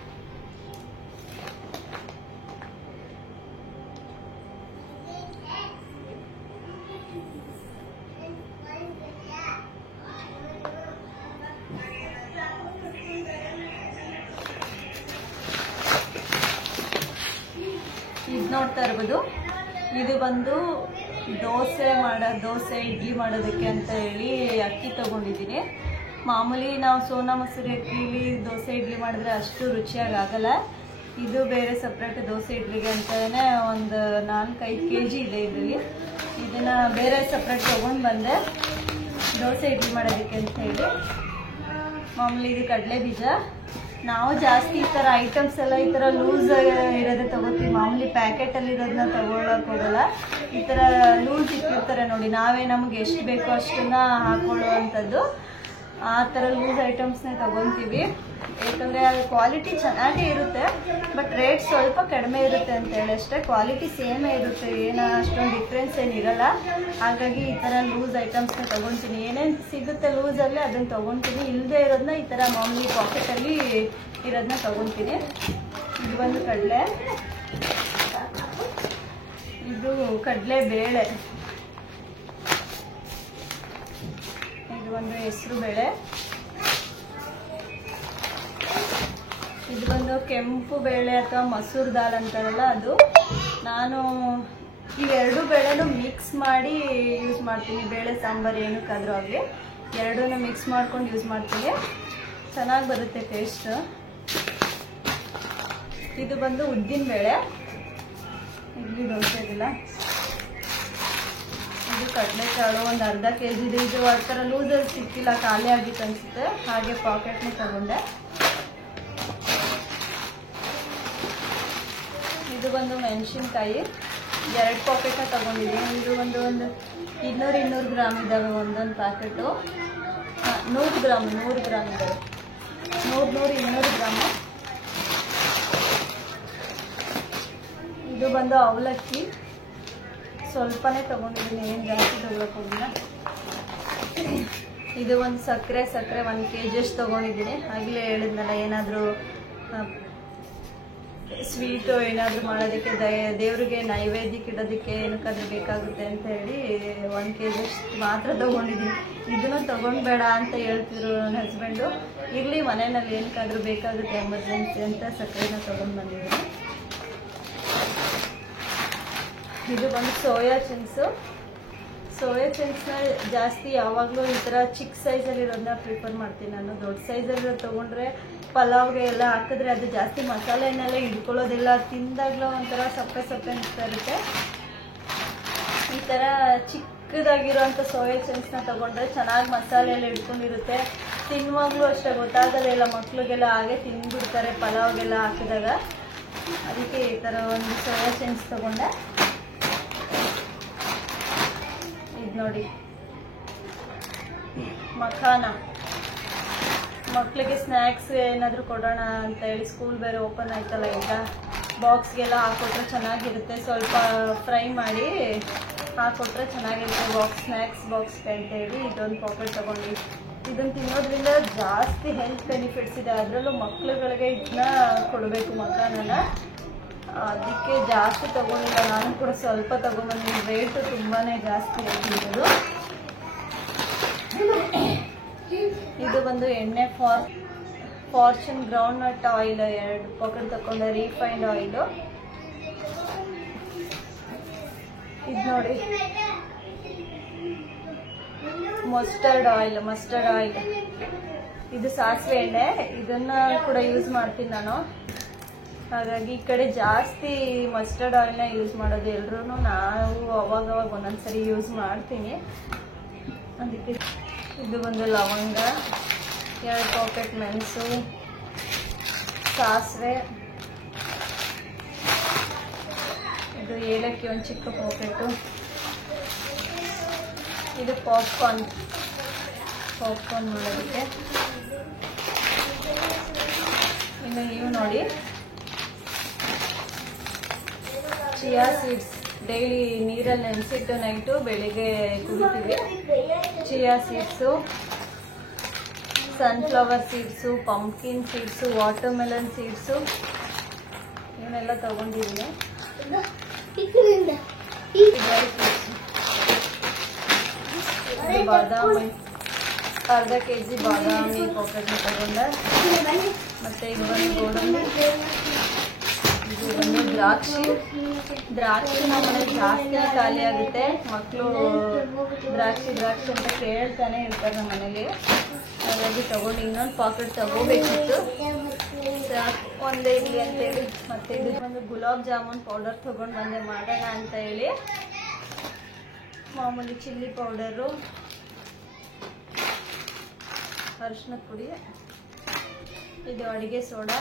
ಇದು ನೋಡ್ತಾ ಇರ್ಬೋದು, ಇದು ಬಂದು ದೋಸೆ ಇಡ್ಲಿ ಮಾಡೋದಕ್ಕೆ ಅಂತ ಹೇಳಿ ಅಕ್ಕಿ ತೊಗೊಂಡಿದ್ದೀನಿ. ಮಾಮೂಲಿ ನಾವು ಸೋನಾ ಮಸೂರಿ ಅಕ್ಕಿಲಿ ದೋಸೆ ಇಡ್ಲಿ ಮಾಡಿದ್ರೆ ಅಷ್ಟು ರುಚಿಯಾಗಿ ಆಗಲ್ಲ. ಇದು ಬೇರೆ ಸಪ್ರೇಟ್ ದೋಸೆ ಇಡ್ಲಿಗೆ ಅಂತಲೇ ಒಂದು 4-5 kg ಇದೆ ಇದರಲ್ಲಿ. ಇದನ್ನು ಬೇರೆ ಸಪ್ರೇಟ್ ತೊಗೊಂಡು ಬಂದೆ ದೋಸೆ ಇಡ್ಲಿ ಮಾಡೋದಕ್ಕೆ ಅಂತ ಹೇಳಿ. ಮಾಮೂಲಿ ಇದು ಕಡಲೆ ಬೀಜ. ನಾವು ಜಾಸ್ತಿ ಈ ಥರ ಐಟಮ್ಸ್ ಎಲ್ಲ ಈ ಥರ ಲೂಸ್ ಇರೋದೇ ತೊಗೋತೀವಿ. ಮಾಮೂಲಿ ಪ್ಯಾಕೆಟಲ್ಲಿರೋದನ್ನ ತೊಗೊಳಕ್ಕೆ ಹೋಗಲ್ಲ. ಈ ಥರ ಲೂಸ್ ಇಟ್ಟಿರ್ತಾರೆ ನೋಡಿ, ನಾವೇ ನಮ್ಗೆ ಎಷ್ಟು ಬೇಕೋ ಅಷ್ಟನ್ನು ಹಾಕೊಳ್ಳುವಂಥದ್ದು. ಆ ಥರ ಲೂಸ್ ಐಟಮ್ಸ್ನೇ ತೊಗೊತೀವಿ. ಯಾಕಂದರೆ ಅದು ಕ್ವಾಲಿಟಿ ಚೆನ್ನಾಗೇ ಇರುತ್ತೆ, ಬಟ್ ರೇಟ್ ಸ್ವಲ್ಪ ಕಡಿಮೆ ಇರುತ್ತೆ ಅಂತೇಳಿ ಅಷ್ಟೇ. ಕ್ವಾಲಿಟಿ ಸೇಮೇ ಇರುತ್ತೆ, ಏನೋ ಅಷ್ಟೊಂದು ಡಿಫ್ರೆನ್ಸ್ ಏನಿರಲ್ಲ. ಹಾಗಾಗಿ ಈ ಥರ ಲೂಸ್ ಐಟಮ್ಸ್ನ ತೊಗೊತೀನಿ. ಏನೇನು ಸಿಗುತ್ತೆ ಲೂಸಲ್ಲಿ ಅದನ್ನು ತೊಗೊತೀನಿ. ಇಲ್ಲದೆ ಇರೋದನ್ನ ಈ ಥರ ಮಾಮೂಲಿ ಪಾಕೆಟಲ್ಲಿ ಇರೋದನ್ನ ತೊಗೊತೀನಿ. ಇದು ಒಂದು ಕಡಲೆ, ಇದು ಕಡಲೆ ಬೇಳೆ, ಇದು ಒಂದು ಹೆಸರು ಬೇಳೆ, ಇದು ಬಂದು ಕೆಂಪು ಬೇಳೆ ಅಥವಾ ಮಸೂರ್ ದಾಲ್ ಅಂತಾರಲ್ಲ ಅದು. ನಾನು ಈ 2 ಬೇಳೆನೂ ಮಿಕ್ಸ್ ಮಾಡಿ ಯೂಸ್ ಮಾಡ್ತೀನಿ. ಬೇಳೆ ಸಾಂಬಾರು ಏನಕ್ಕಾದರೂ ಆಗಲಿ ಎರಡೂ ಮಿಕ್ಸ್ ಮಾಡ್ಕೊಂಡು ಯೂಸ್ ಮಾಡ್ತೀನಿ, ಚೆನ್ನಾಗಿ ಬರುತ್ತೆ ಟೇಸ್ಟ್. ಇದು ಬಂದು ಉದ್ದಿನ ಬೇಳೆ, ಇಡ್ಲಿ ದೋಸೆ ಇದಿಲ್ಲ. ಇದು ಕಡಲೆಕಾಳು ಒಂದು ಅರ್ಧ kg ಇದೆ. ಇದು ಆ ಥರ ಲೂಸಲ್ಲಿ ಸಿಕ್ಕಿಲ್ಲ, ಖಾಲಿ ಆಗಿತ್ತು ಅನಿಸುತ್ತೆ, ಹಾಗೆ ಪಾಕೆಟ್ನ ತಗೊಂಡೆ. ಇದು ಬಂದು ಮೆಣಸಿನ್ಕಾಯಿ 2 ಪಾಕೆಟ್ನ ತೊಗೊಂಡಿದ್ದೀನಿ. ಇದು ಒಂದು 200 ಗ್ರಾಮ್ ಇದ್ದಾವೆ ಒಂದೊಂದು ಪ್ಯಾಕೆಟು. 100 ಗ್ರಾಮ್ ಇದ್ದಾವೆ. 200 ಗ್ರಾಮು. ಇದು ಬಂದು ಅವಲಕ್ಕಿ ಸ್ವಲ್ಪನೇ ತೊಗೊಂಡಿದ್ದೀನಿ, ಏನು ಜಾಸ್ತಿ ತೊಗೊಳಕ್ಕೆ ಹೋಗಿಲ್ಲ. ಇದು ಒಂದು ಸಕ್ಕರೆ 1 kg ಅಷ್ಟು ತೊಗೊಂಡಿದ್ದೀನಿ. ಆಗಲೇ ಹೇಳಿದ್ನಲ್ಲ, ಏನಾದರೂ ಸ್ವೀಟು ಏನಾದರೂ ಮಾಡೋದಕ್ಕೆ ದೇವರಿಗೆ ನೈವೇದ್ಯಕ್ಕೆ ಇಡೋದಕ್ಕೆ ಏನಕ್ಕಾದ್ರೂ ಬೇಕಾಗುತ್ತೆ ಅಂತ ಹೇಳಿ 1 kg ಅಷ್ಟು ಮಾತ್ರ ತೊಗೊಂಡಿದ್ದೀನಿ. ಇದನ್ನು ತೊಗೊಂಡ್ಬೇಡ ಅಂತ ಹೇಳ್ತಿದ್ರು ನನ್ನ ಹಸ್ಬೆಂಡು. ಇರಲಿ ಮನೆಯಲ್ಲಿ ಏನಕ್ಕಾದ್ರೂ ಬೇಕಾಗುತ್ತೆ ಎಮರ್ಜೆನ್ಸಿ ಅಂತ ಸಕ್ಕರೆನ ತೊಗೊಂಡು ಬಂದಿದ್ದೀನಿ. ಇದು ಬಂದು ಸೋಯಾ ಚಂಕ್ಸು. ಜಾಸ್ತಿ ಯಾವಾಗಲೂ ಈ ಥರ ಚಿಕ್ಕ ಸೈಜಲ್ಲಿರೋದನ್ನ ಪ್ರಿಫರ್ ಮಾಡ್ತೀನಿ ನಾನು. ದೊಡ್ಡ ಸೈಜಲ್ಲಿರೋದು ತೊಗೊಂಡ್ರೆ ಪಲಾವ್ಗೆ ಎಲ್ಲ ಹಾಕಿದ್ರೆ ಅದು ಜಾಸ್ತಿ ಮಸಾಲೆನೆಲ್ಲ ಹಿಡ್ಕೊಳ್ಳೋದಿಲ್ಲ. ತಿಂದಾಗಲೂ ಒಂಥರ ಸಪ್ಪೆ ಅನಿಸ್ತಾ ಇರುತ್ತೆ. ಈ ಥರ ಚಿಕ್ಕದಾಗಿರೋಂಥ ಸೋಯಾ ಚಂಕ್ಸ್ನ ತೊಗೊಂಡ್ರೆ ಚೆನ್ನಾಗಿ ಮಸಾಲೆ ಎಲ್ಲ ಹಿಡ್ಕೊಂಡಿರುತ್ತೆ. ತಿನ್ನುವಾಗಲೂ ಅಷ್ಟೇ ಗೊತ್ತಾಗೋದಿಲ್ಲ, ಮಕ್ಳಿಗೆಲ್ಲ ಹಾಗೆ ತಿಂದ್ಬಿಡ್ತಾರೆ ಪಲಾವ್ಗೆಲ್ಲ ಹಾಕಿದಾಗ. ಅದಕ್ಕೆ ಈ ಥರ ಒಂದು ಸೋಯಾ ಚಂಕ್ಸ್ ತೊಗೊಂಡೆ. ಇದು ನೋಡಿ ಮಖಾನ. ಮಕ್ಕಳಿಗೆ ಸ್ನ್ಯಾಕ್ಸ್ ಏನಾದರೂ ಕೊಡೋಣ ಅಂತ ಹೇಳಿ, ಸ್ಕೂಲ್ ಬೇರೆ ಓಪನ್ ಆಯ್ತಲ್ಲ ಈಗ, ಬಾಕ್ಸ್ಗೆಲ್ಲ ಹಾಕೊಟ್ರೆ ಚೆನ್ನಾಗಿರುತ್ತೆ. ಸ್ವಲ್ಪ ಫ್ರೈ ಮಾಡಿ ಹಾಕೊಟ್ರೆ ಚೆನ್ನಾಗಿರುತ್ತೆ ಸ್ನ್ಯಾಕ್ಸ್ ಬಾಕ್ಸ್ಗೆ ಅಂತ ಹೇಳಿ ಇದೊಂದು ಪಾಕೆಟ್ ತೊಗೊಂಡು. ಇದನ್ನು ತಿನ್ನೋದ್ರಿಂದ ಜಾಸ್ತಿ ಹೆಲ್ತ್ ಬೆನಿಫಿಟ್ಸ್ ಇದೆ. ಅದರಲ್ಲೂ ಮಕ್ಳುಗಳಿಗೆ ಇದನ್ನ ಕೊಡಬೇಕು ಮಖಾನನ. ಅದಕ್ಕೆ ಜಾಸ್ತಿ ತೊಗೊಂಡಿಲ್ಲ, ನಾನು ಕೂಡ ಸ್ವಲ್ಪ ತೊಗೊಂಬಂದಿದ್ದೀನಿ. ರೇಟು ತುಂಬಾ ಜಾಸ್ತಿ ಆಗಿರೋದು. ಇದು ಬಂದು ಎಣ್ಣೆ ಫಾರ್ಚೂನ್ ಗ್ರೌಂಡ್ನಟ್ ಆಯಿಲ್ 2 ಪಾಕೆಟ್ ತಗೊಂಡೆ, ರಿಫೈನ್ಡ್ ಆಯಿಲು. ಇದು ನೋಡಿ ಮಸ್ಟರ್ಡ್ ಆಯಿಲ್. ಇದು ಸಾಸಿವೆ ಎಣ್ಣೆ. ಇದನ್ನ ಕೂಡ ಯೂಸ್ ಮಾಡ್ತೀನಿ ನಾನು. ಹಾಗಾಗಿ ಈ ಕಡೆ ಜಾಸ್ತಿ ಮಸ್ಟರ್ಡ್ ಆಯಿಲ್ನ ಯೂಸ್ ಮಾಡೋದು ಎಲ್ಲರೂ. ನಾವು ಅವಾಗವಾಗ ಒಂದೊಂದ್ಸರಿ ಯೂಸ್ ಮಾಡ್ತೀನಿ. ಅದಕ್ಕೆ ಇದು ಒಂದು ಲವಂಗ, 2 ಪಾಕೆಟ್ ಮೆಣಸು, ಸಾಸಿವೆ, ಇದು ಏಲಕ್ಕಿ ಒಂದು ಚಿಕ್ಕ ಪಾಕೆಟು. ಇದು ಪಾಪ್ಕಾರ್ನ್ ಮಾಡೋದಕ್ಕೆ. ಇನ್ನು ಇವು ನೋಡಿ ಚಿಯಾ ಸೀಡ್ಸ್. ಡೈಲಿ ನೀರಲ್ಲಿ ನೆನೆಸಿಟ್ಟು ನೈಟು ಬೆಳಿಗ್ಗೆ ಕುಡಿತೀವಿ. Chia seeds, sunflower seeds, pumpkin seeds, watermelon seeds ಇವನ್ನೆಲ್ಲ ತಗೊಂಡಿದ್ದೀನಿ. ಬಾದಾಮಿ ಅರ್ಧ kg ಬಾದಾಮಿ ಪಾಕೆಟ್ನ ತಗೊಂಡೆ. ಮತ್ತು ಇದು ಬಂದು ಗೋಡಂಬಿ. ಇದು ಬಂದು ದ್ರಾಕ್ಷಿ ನಮ್ಮ ಮನೇಲಿ ಜಾಸ್ತಿ ಖಾಲಿ ಆಗುತ್ತೆ. ಮಕ್ಕಳು ದ್ರಾಕ್ಷಿ ಅಂತ ಕೇಳ್ತಾನೆ ಇರ್ತಾರೆ ನಮ್ಮ ಮನೇಲಿ. ಹಾಗಾಗಿ ತಗೊಂಡು ಇನ್ನೊಂದು ಪಾಕೆಟ್ ತಗೋಬೇಕಿತ್ತು, ಒಂದೇ ಇರಲಿ ಅಂತೇಳಿ. ಮತ್ತು ಇದು ಒಂದು ಗುಲಾಬ್ ಜಾಮೂನ್ ಪೌಡರ್ ತೊಗೊಂಡು ಬಂದೆ ಮಾಡೋಣ ಅಂತ ಹೇಳಿ. ಮಾಮೂಲಿ ಚಿಲ್ಲಿ ಪೌಡರು, ಅರಿಶಿನ ಪುಡಿ, ಇದು ಅಡುಗೆ ಸೋಡಾ,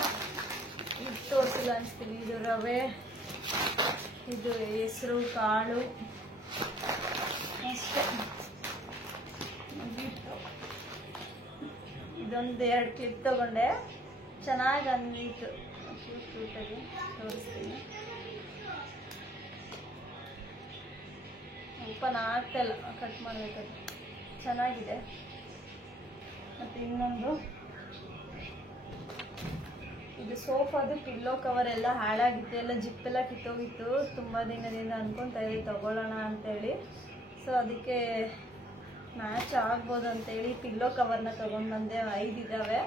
ಇದು ತೋರಿಸಿಲ್ಲ ಅನಿಸ್ತೀನಿ. ಇದು ರವೆ, ಇದು ಹೆಸರು ಕಾಳು ಅಷ್ಟೇ. ಇದೊಂದು 2 ಕ್ಲಿಪ್ ತಗೊಂಡೆ, ಚೆನ್ನಾಗಿ ಅಂದಿತ್ತು. ಕ್ಯೂಟಾಗಿ ತೋರಿಸ್ತೀನಿ. ಓಪನ್ ಆಗ್ತಾಯಿಲ್ಲ, ಕಟ್ ಮಾಡಬೇಕಾದ್ರೆ. ಚೆನ್ನಾಗಿದೆ. ಮತ್ತು ಇನ್ನೊಂದು ಇದು ಸೋಫಾದು ಪಿಲ್ಲೋ ಕವರ್ ಎಲ್ಲ ಹಾಳಾಗಿತ್ತು, ಎಲ್ಲ ಜಿಪ್ಪೆಲ್ಲ ಕಿತ್ತೋಗಿತ್ತು. ತುಂಬ ದಿನದಿಂದ ಅಂದ್ಕೊತಾ ಇದ್ದೆ ತಗೊಳ್ಳೋಣ ಅಂತೇಳಿ. ಸೊ ಅದಕ್ಕೆ ಮ್ಯಾಚ್ ಆಗ್ಬೋದು ಅಂತೇಳಿ ಪಿಲ್ಲೋ ಕವರ್ನ ತೊಗೊಂಡು ಬಂದೆ. 5 ಇದ್ದಾವೆ.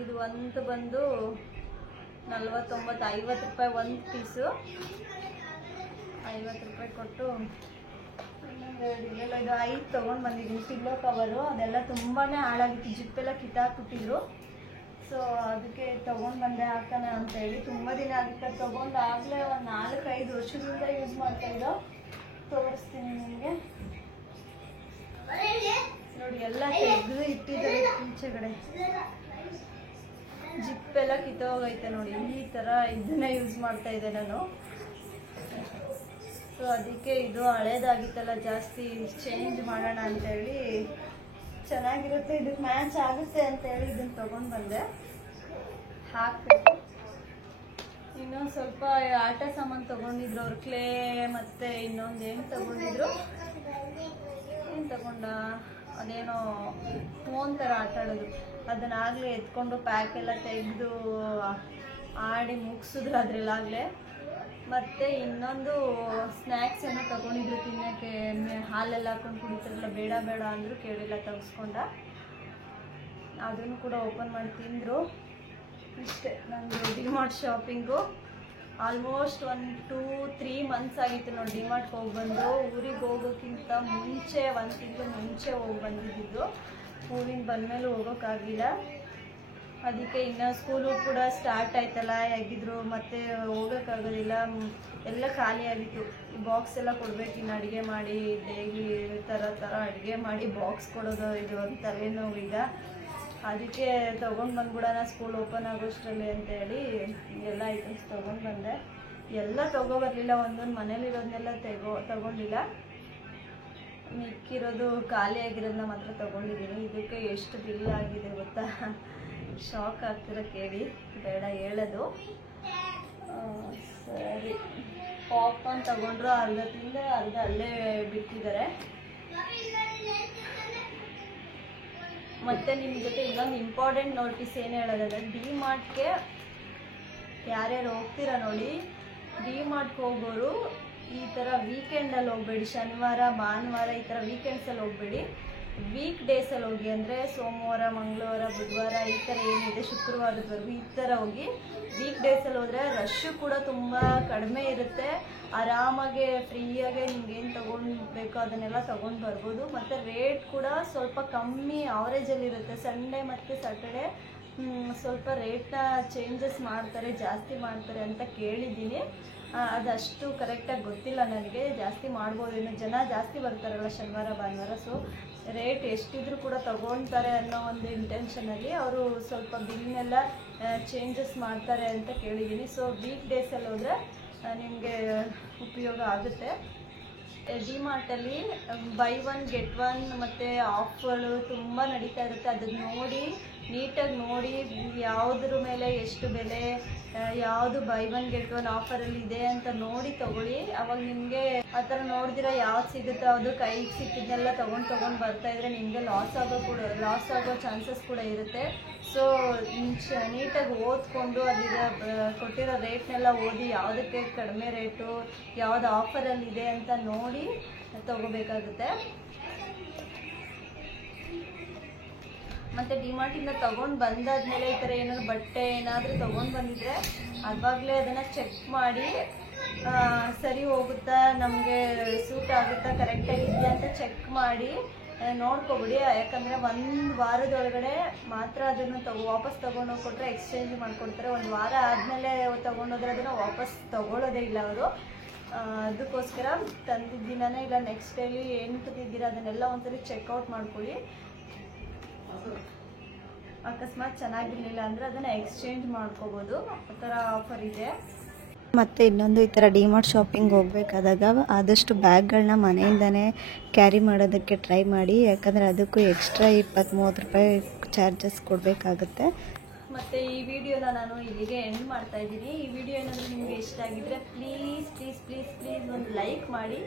ಇದು ಒಂದು ಬಂದು 49-50 ರೂಪಾಯಿ ಒಂದು ಪೀಸು. 50 ರೂಪಾಯಿ ಕೊಟ್ಟು ಇದು 5 ತೊಗೊಂಡು ಬಂದಿದ್ದೀನಿ ಪಿಲ್ಲೋ ಕವರು. ಅದೆಲ್ಲ ತುಂಬಾ ಹಾಳಾಗಿತ್ತು, ಜಿಪ್ಪೆಲ್ಲ ಕಿತ್ತಾಕ್ಬಿಟ್ಟಿದ್ರು. ಸೊ ಅದಕ್ಕೆ ತೊಗೊಂಡು ಬಂದೆ ಹಾಕೋಣ ಅಂತೇಳಿ. ತುಂಬ ದಿನ ಅದಕ್ಕೆ ತೊಗೊಂಡು ಆಗಲೇ ಒಂದು 4-5 ವರ್ಷದಿಂದ ಯೂಸ್ ಮಾಡ್ತಾಯಿದ್ದೋ. ತೋರಿಸ್ತೀನಿ ನಿಮಗೆ ನೋಡಿ. ಎಲ್ಲ ತೆಗೆದು ಇಟ್ಟಿದ್ದಾರೆ ಈಚೆಗಡೆ. ಜಿಪ್ ಎಲ್ಲ ಕಿತ್ತೋಗೈತೆ ನೋಡಿ. ಈ ಥರ ಇದನ್ನೇ ಯೂಸ್ ಮಾಡ್ತಾ ಇದ್ದೆ ನಾನು. ಸೊ ಅದಕ್ಕೆ ಇದು ಹಳೇದಾಗಿತ್ತಲ್ಲ, ಜಾಸ್ತಿ ಚೇಂಜ್ ಮಾಡೋಣ ಅಂತೇಳಿ, ಚೆನ್ನಾಗಿರುತ್ತೆ, ಇದಕ್ಕೆ ಮ್ಯಾಚ್ ಆಗುತ್ತೆ ಅಂತೇಳಿ ಇದನ್ನು ತೊಗೊಂಡು ಬಂದೆ. ಹಾಕ್ಬೇಕು. ಇನ್ನೊಂದು ಸ್ವಲ್ಪ ಆಟ ಸಾಮಾನು ತೊಗೊಂಡಿದ್ರು ಅವ್ರು, ಕ್ಲೇ ಮತ್ತು ಇನ್ನೊಂದು ಏನು ತೊಗೊಂಡಿದ್ರು, ಏನು ತಗೊಂಡ ಅದೇನೋ ಫೋನ್ ಥರ ಆಟ ಆಡೋದು, ಅದನ್ನಾಗಲೇ ಎತ್ಕೊಂಡು ಪ್ಯಾಕ್ ಎಲ್ಲ ತೆಗೆದು ಆಡಿ ಮುಗಿಸಿದ್ರು ಅದ್ರಲ್ಲಾಗಲೇ. ಮತ್ತು ಇನ್ನೊಂದು ಸ್ನ್ಯಾಕ್ಸ್ ಏನೋ ತೊಗೊಂಡಿದ್ರು ತಿನ್ನೋಕ್ಕೆ, ಹಾಲೆಲ್ಲ ಹಾಕೊಂಡು ಕುಡಿತಾರಲ್ಲ, ಬೇಡ ಬೇಡ ಅಂದರೂ ಕೇಳಿಲ್ಲ, ತೆಗೆಸ್ಕೊಂಡ. ಅದನ್ನು ಕೂಡ ಓಪನ್ ಮಾಡಿ ತಿಂದರು. ಇಷ್ಟೇ ನಂದು ಡಿಮಾರ್ಟ್ ಶಾಪಿಂಗು. ಆಲ್ಮೋಸ್ಟ್ 1-2-3 ಮಂತ್ಸ್ ಆಗಿತ್ತು ನೋಡಿ ಡಿಮಾರ್ಟ್ಗೆ ಹೋಗಿ ಬಂದು. ಊರಿಗೆ ಹೋಗೋಕ್ಕಿಂತ ಮುಂಚೆ 1 ತಿಂಗಳು ಮುಂಚೆ ಹೋಗಿ ಬಂದಿದ್ದು. ಊರಿಂದ ಬಂದಮೇಲೆ ಹೋಗೋಕ್ಕಾಗಲಿಲ್ಲ. ಅದಕ್ಕೆ ಇನ್ನು ಸ್ಕೂಲು ಕೂಡ ಸ್ಟಾರ್ಟ್ ಆಯ್ತಲ್ಲ, ಹೇಗಿದ್ರು ಮತ್ತೆ ಹೋಗೋಕ್ಕಾಗೋದಿಲ್ಲ, ಎಲ್ಲ ಖಾಲಿ ಆಗಿತ್ತು. ಬಾಕ್ಸ್ ಎಲ್ಲ ಕೊಡಬೇಕು, ಇನ್ನು ಅಡುಗೆ ಮಾಡಿ ಡೈಲಿ ಥರ ಅಡುಗೆ ಮಾಡಿ ಬಾಕ್ಸ್ ಕೊಡೋದು, ಇದು ಒಂದು ತಲೆನೋವು ಈಗ. ಅದಕ್ಕೆ ತೊಗೊಂಡು ಬಂದ್ಬಿಡೋಣ ಸ್ಕೂಲ್ ಓಪನ್ ಆಗೋಷ್ಟರಲ್ಲಿ ಅಂತೇಳಿ ಎಲ್ಲ ಐಟಮ್ಸ್ ತೊಗೊಂಡು ಬಂದೆ. ಎಲ್ಲ ತೊಗೊಬರಲಿಲ್ಲ, ಒಂದೊಂದು ಮನೇಲಿರೋದನ್ನೆಲ್ಲ ತಗೊಂಡಿಲ್ಲ. ಮಿಕ್ಕಿರೋದು ಖಾಲಿ ಆಗಿರೋದನ್ನ ಮಾತ್ರ ತೊಗೊಂಡಿದ್ದೀನಿ. ಇದಕ್ಕೆ ಎಷ್ಟು ಬಿಲ್ ಆಗಿದೆ ಗೊತ್ತಾ? ಶಾಕ್ ಆಗ್ತಿರೋ ಕೇಳಿ, ಬೇಡ ಹೇಳೋದು. ಸರಿ, ಪಾಪ್ಕಾರ್ನ್ ತೊಗೊಂಡ್ರು, ಅರ್ಧ ತಿಂದು ಅರ್ಧ ಅಲ್ಲೇ ಬಿಟ್ಟಿದ್ದಾರೆ. ಮತ್ತು ನಿಮ್ಮ ಜೊತೆ ಇನ್ನೊಂದು ಇಂಪಾರ್ಟೆಂಟ್ ನೋಟಿಸ್ ಏನು ಹೇಳೋದಂದರೆ, ಡಿಮಾರ್ಟ್ಗೆ ಯಾರ್ಯಾರು ಹೋಗ್ತೀರಾ ನೋಡಿ, ಡಿಮಾರ್ಟ್ಗೆ ಹೋಗೋರು ಈ ಥರ ವೀಕೆಂಡಲ್ಲಿ ಹೋಗಬೇಡಿ. ಶನಿವಾರ ಭಾನುವಾರ ಈ ಥರ ವೀಕೆಂಡ್ಸಲ್ಲಿ ಹೋಗಬೇಡಿ. ವೀಕ್ ಡೇಸಲ್ಲಿ ಹೋಗಿ, ಅಂದರೆ ಸೋಮವಾರ ಮಂಗಳವಾರ ಬುಧವಾರ ಈ ಥರ ಏನಿದೆ ಶುಕ್ರವಾರದವರೆಗೂ ಈ ಥರ ಹೋಗಿ. ವೀಕ್ ಡೇಸಲ್ಲಿ ಹೋದರೆ ರಶ್ಶು ಕೂಡ ತುಂಬ ಕಡಿಮೆ ಇರುತ್ತೆ. ಆರಾಮಾಗೆ ಫ್ರೀಯಾಗೆ ನಿಮ್ಗೇನು ತೊಗೊಳ್ಬೇಕೋ ಅದನ್ನೆಲ್ಲ ತೊಗೊಂಡು ಬರ್ಬೋದು. ಮತ್ತು ರೇಟ್ ಕೂಡ ಸ್ವಲ್ಪ ಕಮ್ಮಿ ಆವ್ರೇಜಲ್ಲಿರುತ್ತೆ. ಸಂಡೇ ಮತ್ತು ಸ್ಯಾಟರ್ಡೆ ಸ್ವಲ್ಪ ರೇಟ್ನ ಚೇಂಜಸ್ ಮಾಡ್ತಾರೆ, ಜಾಸ್ತಿ ಮಾಡ್ತಾರೆ ಅಂತ ಕೇಳಿದ್ದೀನಿ. ಅದಷ್ಟು ಕರೆಕ್ಟಾಗಿ ಗೊತ್ತಿಲ್ಲ ನನಗೆ. ಜಾಸ್ತಿ ಮಾಡ್ಬೋದು, ಇನ್ನು ಜನ ಜಾಸ್ತಿ ಬರ್ತಾರಲ್ಲ ಶನಿವಾರ ಭಾನುವಾರ. ಸೊ ರೇಟ್ ಎಷ್ಟಿದ್ರೂ ಕೂಡ ತೊಗೊಳ್ತಾರೆ ಅನ್ನೋ ಒಂದು ಇಂಟೆನ್ಷನಲ್ಲಿ ಅವರು ಸ್ವಲ್ಪ ಬಿಲ್ನೆಲ್ಲ ಚೇಂಜಸ್ ಮಾಡ್ತಾರೆ ಅಂತ ಕೇಳಿದ್ದೀನಿ. ಸೊ ವೀಕ್ ಡೇಸಲ್ಲಿ ಹೋದರೆ ನಿಮಗೆ ಉಪಯೋಗ ಆಗುತ್ತೆ. ಡಿಮಾರ್ಟಲ್ಲಿ ಬೈ 1 get 1 ಮತ್ತು ಆಫರ್ಗಳು ತುಂಬ ನಡೀತಾ ಇರುತ್ತೆ. ಅದನ್ನು ನೋಡಿ, ನೀಟಾಗಿ ನೋಡಿ ಯಾವುದ್ರ ಮೇಲೆ ಎಷ್ಟು ಬೆಲೆ, ಯಾವುದು ಬೈ 1 get 1 ಆಫರಲ್ಲಿ ಇದೆ ಅಂತ ನೋಡಿ ತೊಗೊಳ್ಳಿ. ಅವಾಗ ನಿಮಗೆ ಆ ಥರ ನೋಡಿದಿರ ಯಾವ್ದು ಸಿಗುತ್ತೋ ಅದು ಕೈಗೆ ಸಿಕ್ಕಿದ್ದೆಲ್ಲ ತೊಗೊಂಡು ಬರ್ತಾಯಿದ್ರೆ ನಿಮಗೆ ಲಾಸ್ ಆಗೋ ಚಾನ್ಸಸ್ ಕೂಡ ಇರುತ್ತೆ. ಸೊ ನೀಟಾಗಿ ಓದ್ಕೊಂಡು ಅಲ್ಲಿರೋ ಕೊಟ್ಟಿರೋ ರೇಟ್ನೆಲ್ಲ ಓದಿ ಯಾವುದಕ್ಕೆ ಕಡಿಮೆ ರೇಟು, ಯಾವುದು ಆಫರಲ್ಲಿದೆ ಅಂತ ನೋಡಿ ತಗೋಬೇಕಾಗುತ್ತೆ. ಮತ್ತು ಡಿಮಾರ್ಟಿಂದ ತೊಗೊಂಡು ಬಂದಾದ್ಮೇಲೆ ಈ ಥರ ಏನಾದ್ರು ಬಟ್ಟೆ ಏನಾದರೂ ತೊಗೊಂಡು ಬಂದಿದ್ರೆ ಆವಾಗಲೇ ಅದನ್ನು ಚೆಕ್ ಮಾಡಿ ಸರಿ ಹೋಗುತ್ತಾ, ನಮಗೆ ಸೂಟ್ ಆಗುತ್ತಾ, ಕರೆಕ್ಟಾಗಿದೆಯಾ ಅಂತ ಚೆಕ್ ಮಾಡಿ ನೋಡ್ಕೊಬಿಡಿ. ಯಾಕಂದರೆ 1 ವಾರದೊಳಗಡೆ ಮಾತ್ರ ಅದನ್ನು ವಾಪಸ್ ತೊಗೊಂಡೋಗಿ ಕೊಟ್ಟರೆ ಎಕ್ಸ್ಚೇಂಜ್ ಮಾಡಿಕೊಡ್ತಾರೆ. 1 ವಾರ ಆದಮೇಲೆ ತೊಗೊಂಡೋದ್ರೆ ಅದನ್ನು ವಾಪಸ್ ತೊಗೊಳ್ಳೋದೇ ಇಲ್ಲ ಅವರು. ಅದಕ್ಕೋಸ್ಕರ ತಂದಿದ್ದ ದಿನನೇ ಇಲ್ಲ ನೆಕ್ಸ್ಟ್ ಡೇಲಿ ಏನು ತಂದಿದ್ದೀರಾ ಅದನ್ನೆಲ್ಲ ಒಂದ್ಸರಿ ಚೆಕ್ಔಟ್ ಮಾಡ್ಕೊಳ್ಳಿ. ಅಕಸ್ಮಾತ್ ಚೆನ್ನಾಗಿರಲಿಲ್ಲ ಅಂದರೆ ಅದನ್ನು ಎಕ್ಸ್ಚೇಂಜ್ ಮಾಡ್ಕೋಬೋದು. ಆ ಥರ ಆಫರ್ ಇದೆ. ಮತ್ತು ಇನ್ನೊಂದು, ಈ ಥರ ಡಿಮಾರ್ಟ್ ಶಾಪಿಂಗ್ ಹೋಗಬೇಕಾದಾಗ ಆದಷ್ಟು ಬ್ಯಾಗ್ಗಳನ್ನ ಮನೆಯಿಂದನೇ ಕ್ಯಾರಿ ಮಾಡೋದಕ್ಕೆ ಟ್ರೈ ಮಾಡಿ. ಯಾಕಂದರೆ ಅದಕ್ಕೂ ಎಕ್ಸ್ಟ್ರಾ 20-30 ರೂಪಾಯಿ ಚಾರ್ಜಸ್ ಕೊಡಬೇಕಾಗುತ್ತೆ. ಮತ್ತು ಈ ವಿಡಿಯೋನ ನಾನು ಇಲ್ಲಿಗೆ ಎಂಡ್ ಮಾಡ್ತಾ ಇದ್ದೀನಿ. ಈ ವಿಡಿಯೋ ಏನಾದರೂ ನಿಮಗೆ ಇಷ್ಟ ಆಗಿದ್ದರೆ ಪ್ಲೀಸ್ ಒಂದು ಲೈಕ್ ಮಾಡಿ,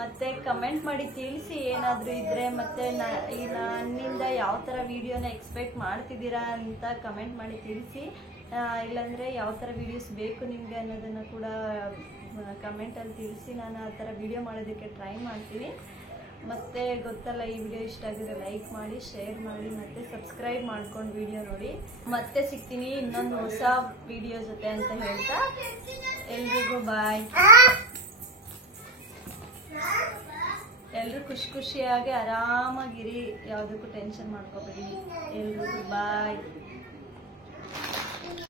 ಮತ್ತು ಕಮೆಂಟ್ ಮಾಡಿ ತಿಳಿಸಿ ಏನಾದರೂ ಇದ್ದರೆ. ಮತ್ತು ನನ್ನಿಂದ ಯಾವ ಥರ ವಿಡಿಯೋನ ಎಕ್ಸ್ಪೆಕ್ಟ್ ಮಾಡ್ತಿದ್ದೀರಾ ಅಂತ ಕಮೆಂಟ್ ಮಾಡಿ ತಿಳಿಸಿ. ಇಲ್ಲಾಂದರೆ ಯಾವ ಥರ ವೀಡಿಯೋಸ್ ಬೇಕು ನಿಮಗೆ ಅನ್ನೋದನ್ನು ಕೂಡ ಕಮೆಂಟಲ್ಲಿ ತಿಳಿಸಿ. ನಾನು ಆ ಥರ ವಿಡಿಯೋ ಮಾಡೋದಕ್ಕೆ ಟ್ರೈ ಮಾಡ್ತೀನಿ. ಮತ್ತು ಗೊತ್ತಲ್ಲ, ಈ ವಿಡಿಯೋ ಇಷ್ಟ ಆಗಿದ್ರೆ ಲೈಕ್ ಮಾಡಿ, ಶೇರ್ ಮಾಡಿ, ಮತ್ತು ಸಬ್ಸ್ಕ್ರೈಬ್ ಮಾಡ್ಕೊಂಡು ವಿಡಿಯೋ ನೋಡಿ. ಮತ್ತೆ ಸಿಗ್ತೀನಿ ಇನ್ನೊಂದು ಹೊಸ ವಿಡಿಯೋ ಜೊತೆ ಅಂತ ಹೇಳ್ತಾ ಎಲ್ರಿಗೂ ಬಾಯ್. ಎಲ್ಲರೂ ಖುಷಿಯಾಗಿ ಆರಾಮಾಗಿರಿ, ಯಾವುದಕ್ಕೂ ಟೆನ್ಷನ್ ಮಾಡ್ಕೋಬೇಡಿ. ಎಲ್ರಿಗೂ ಬಾಯ್.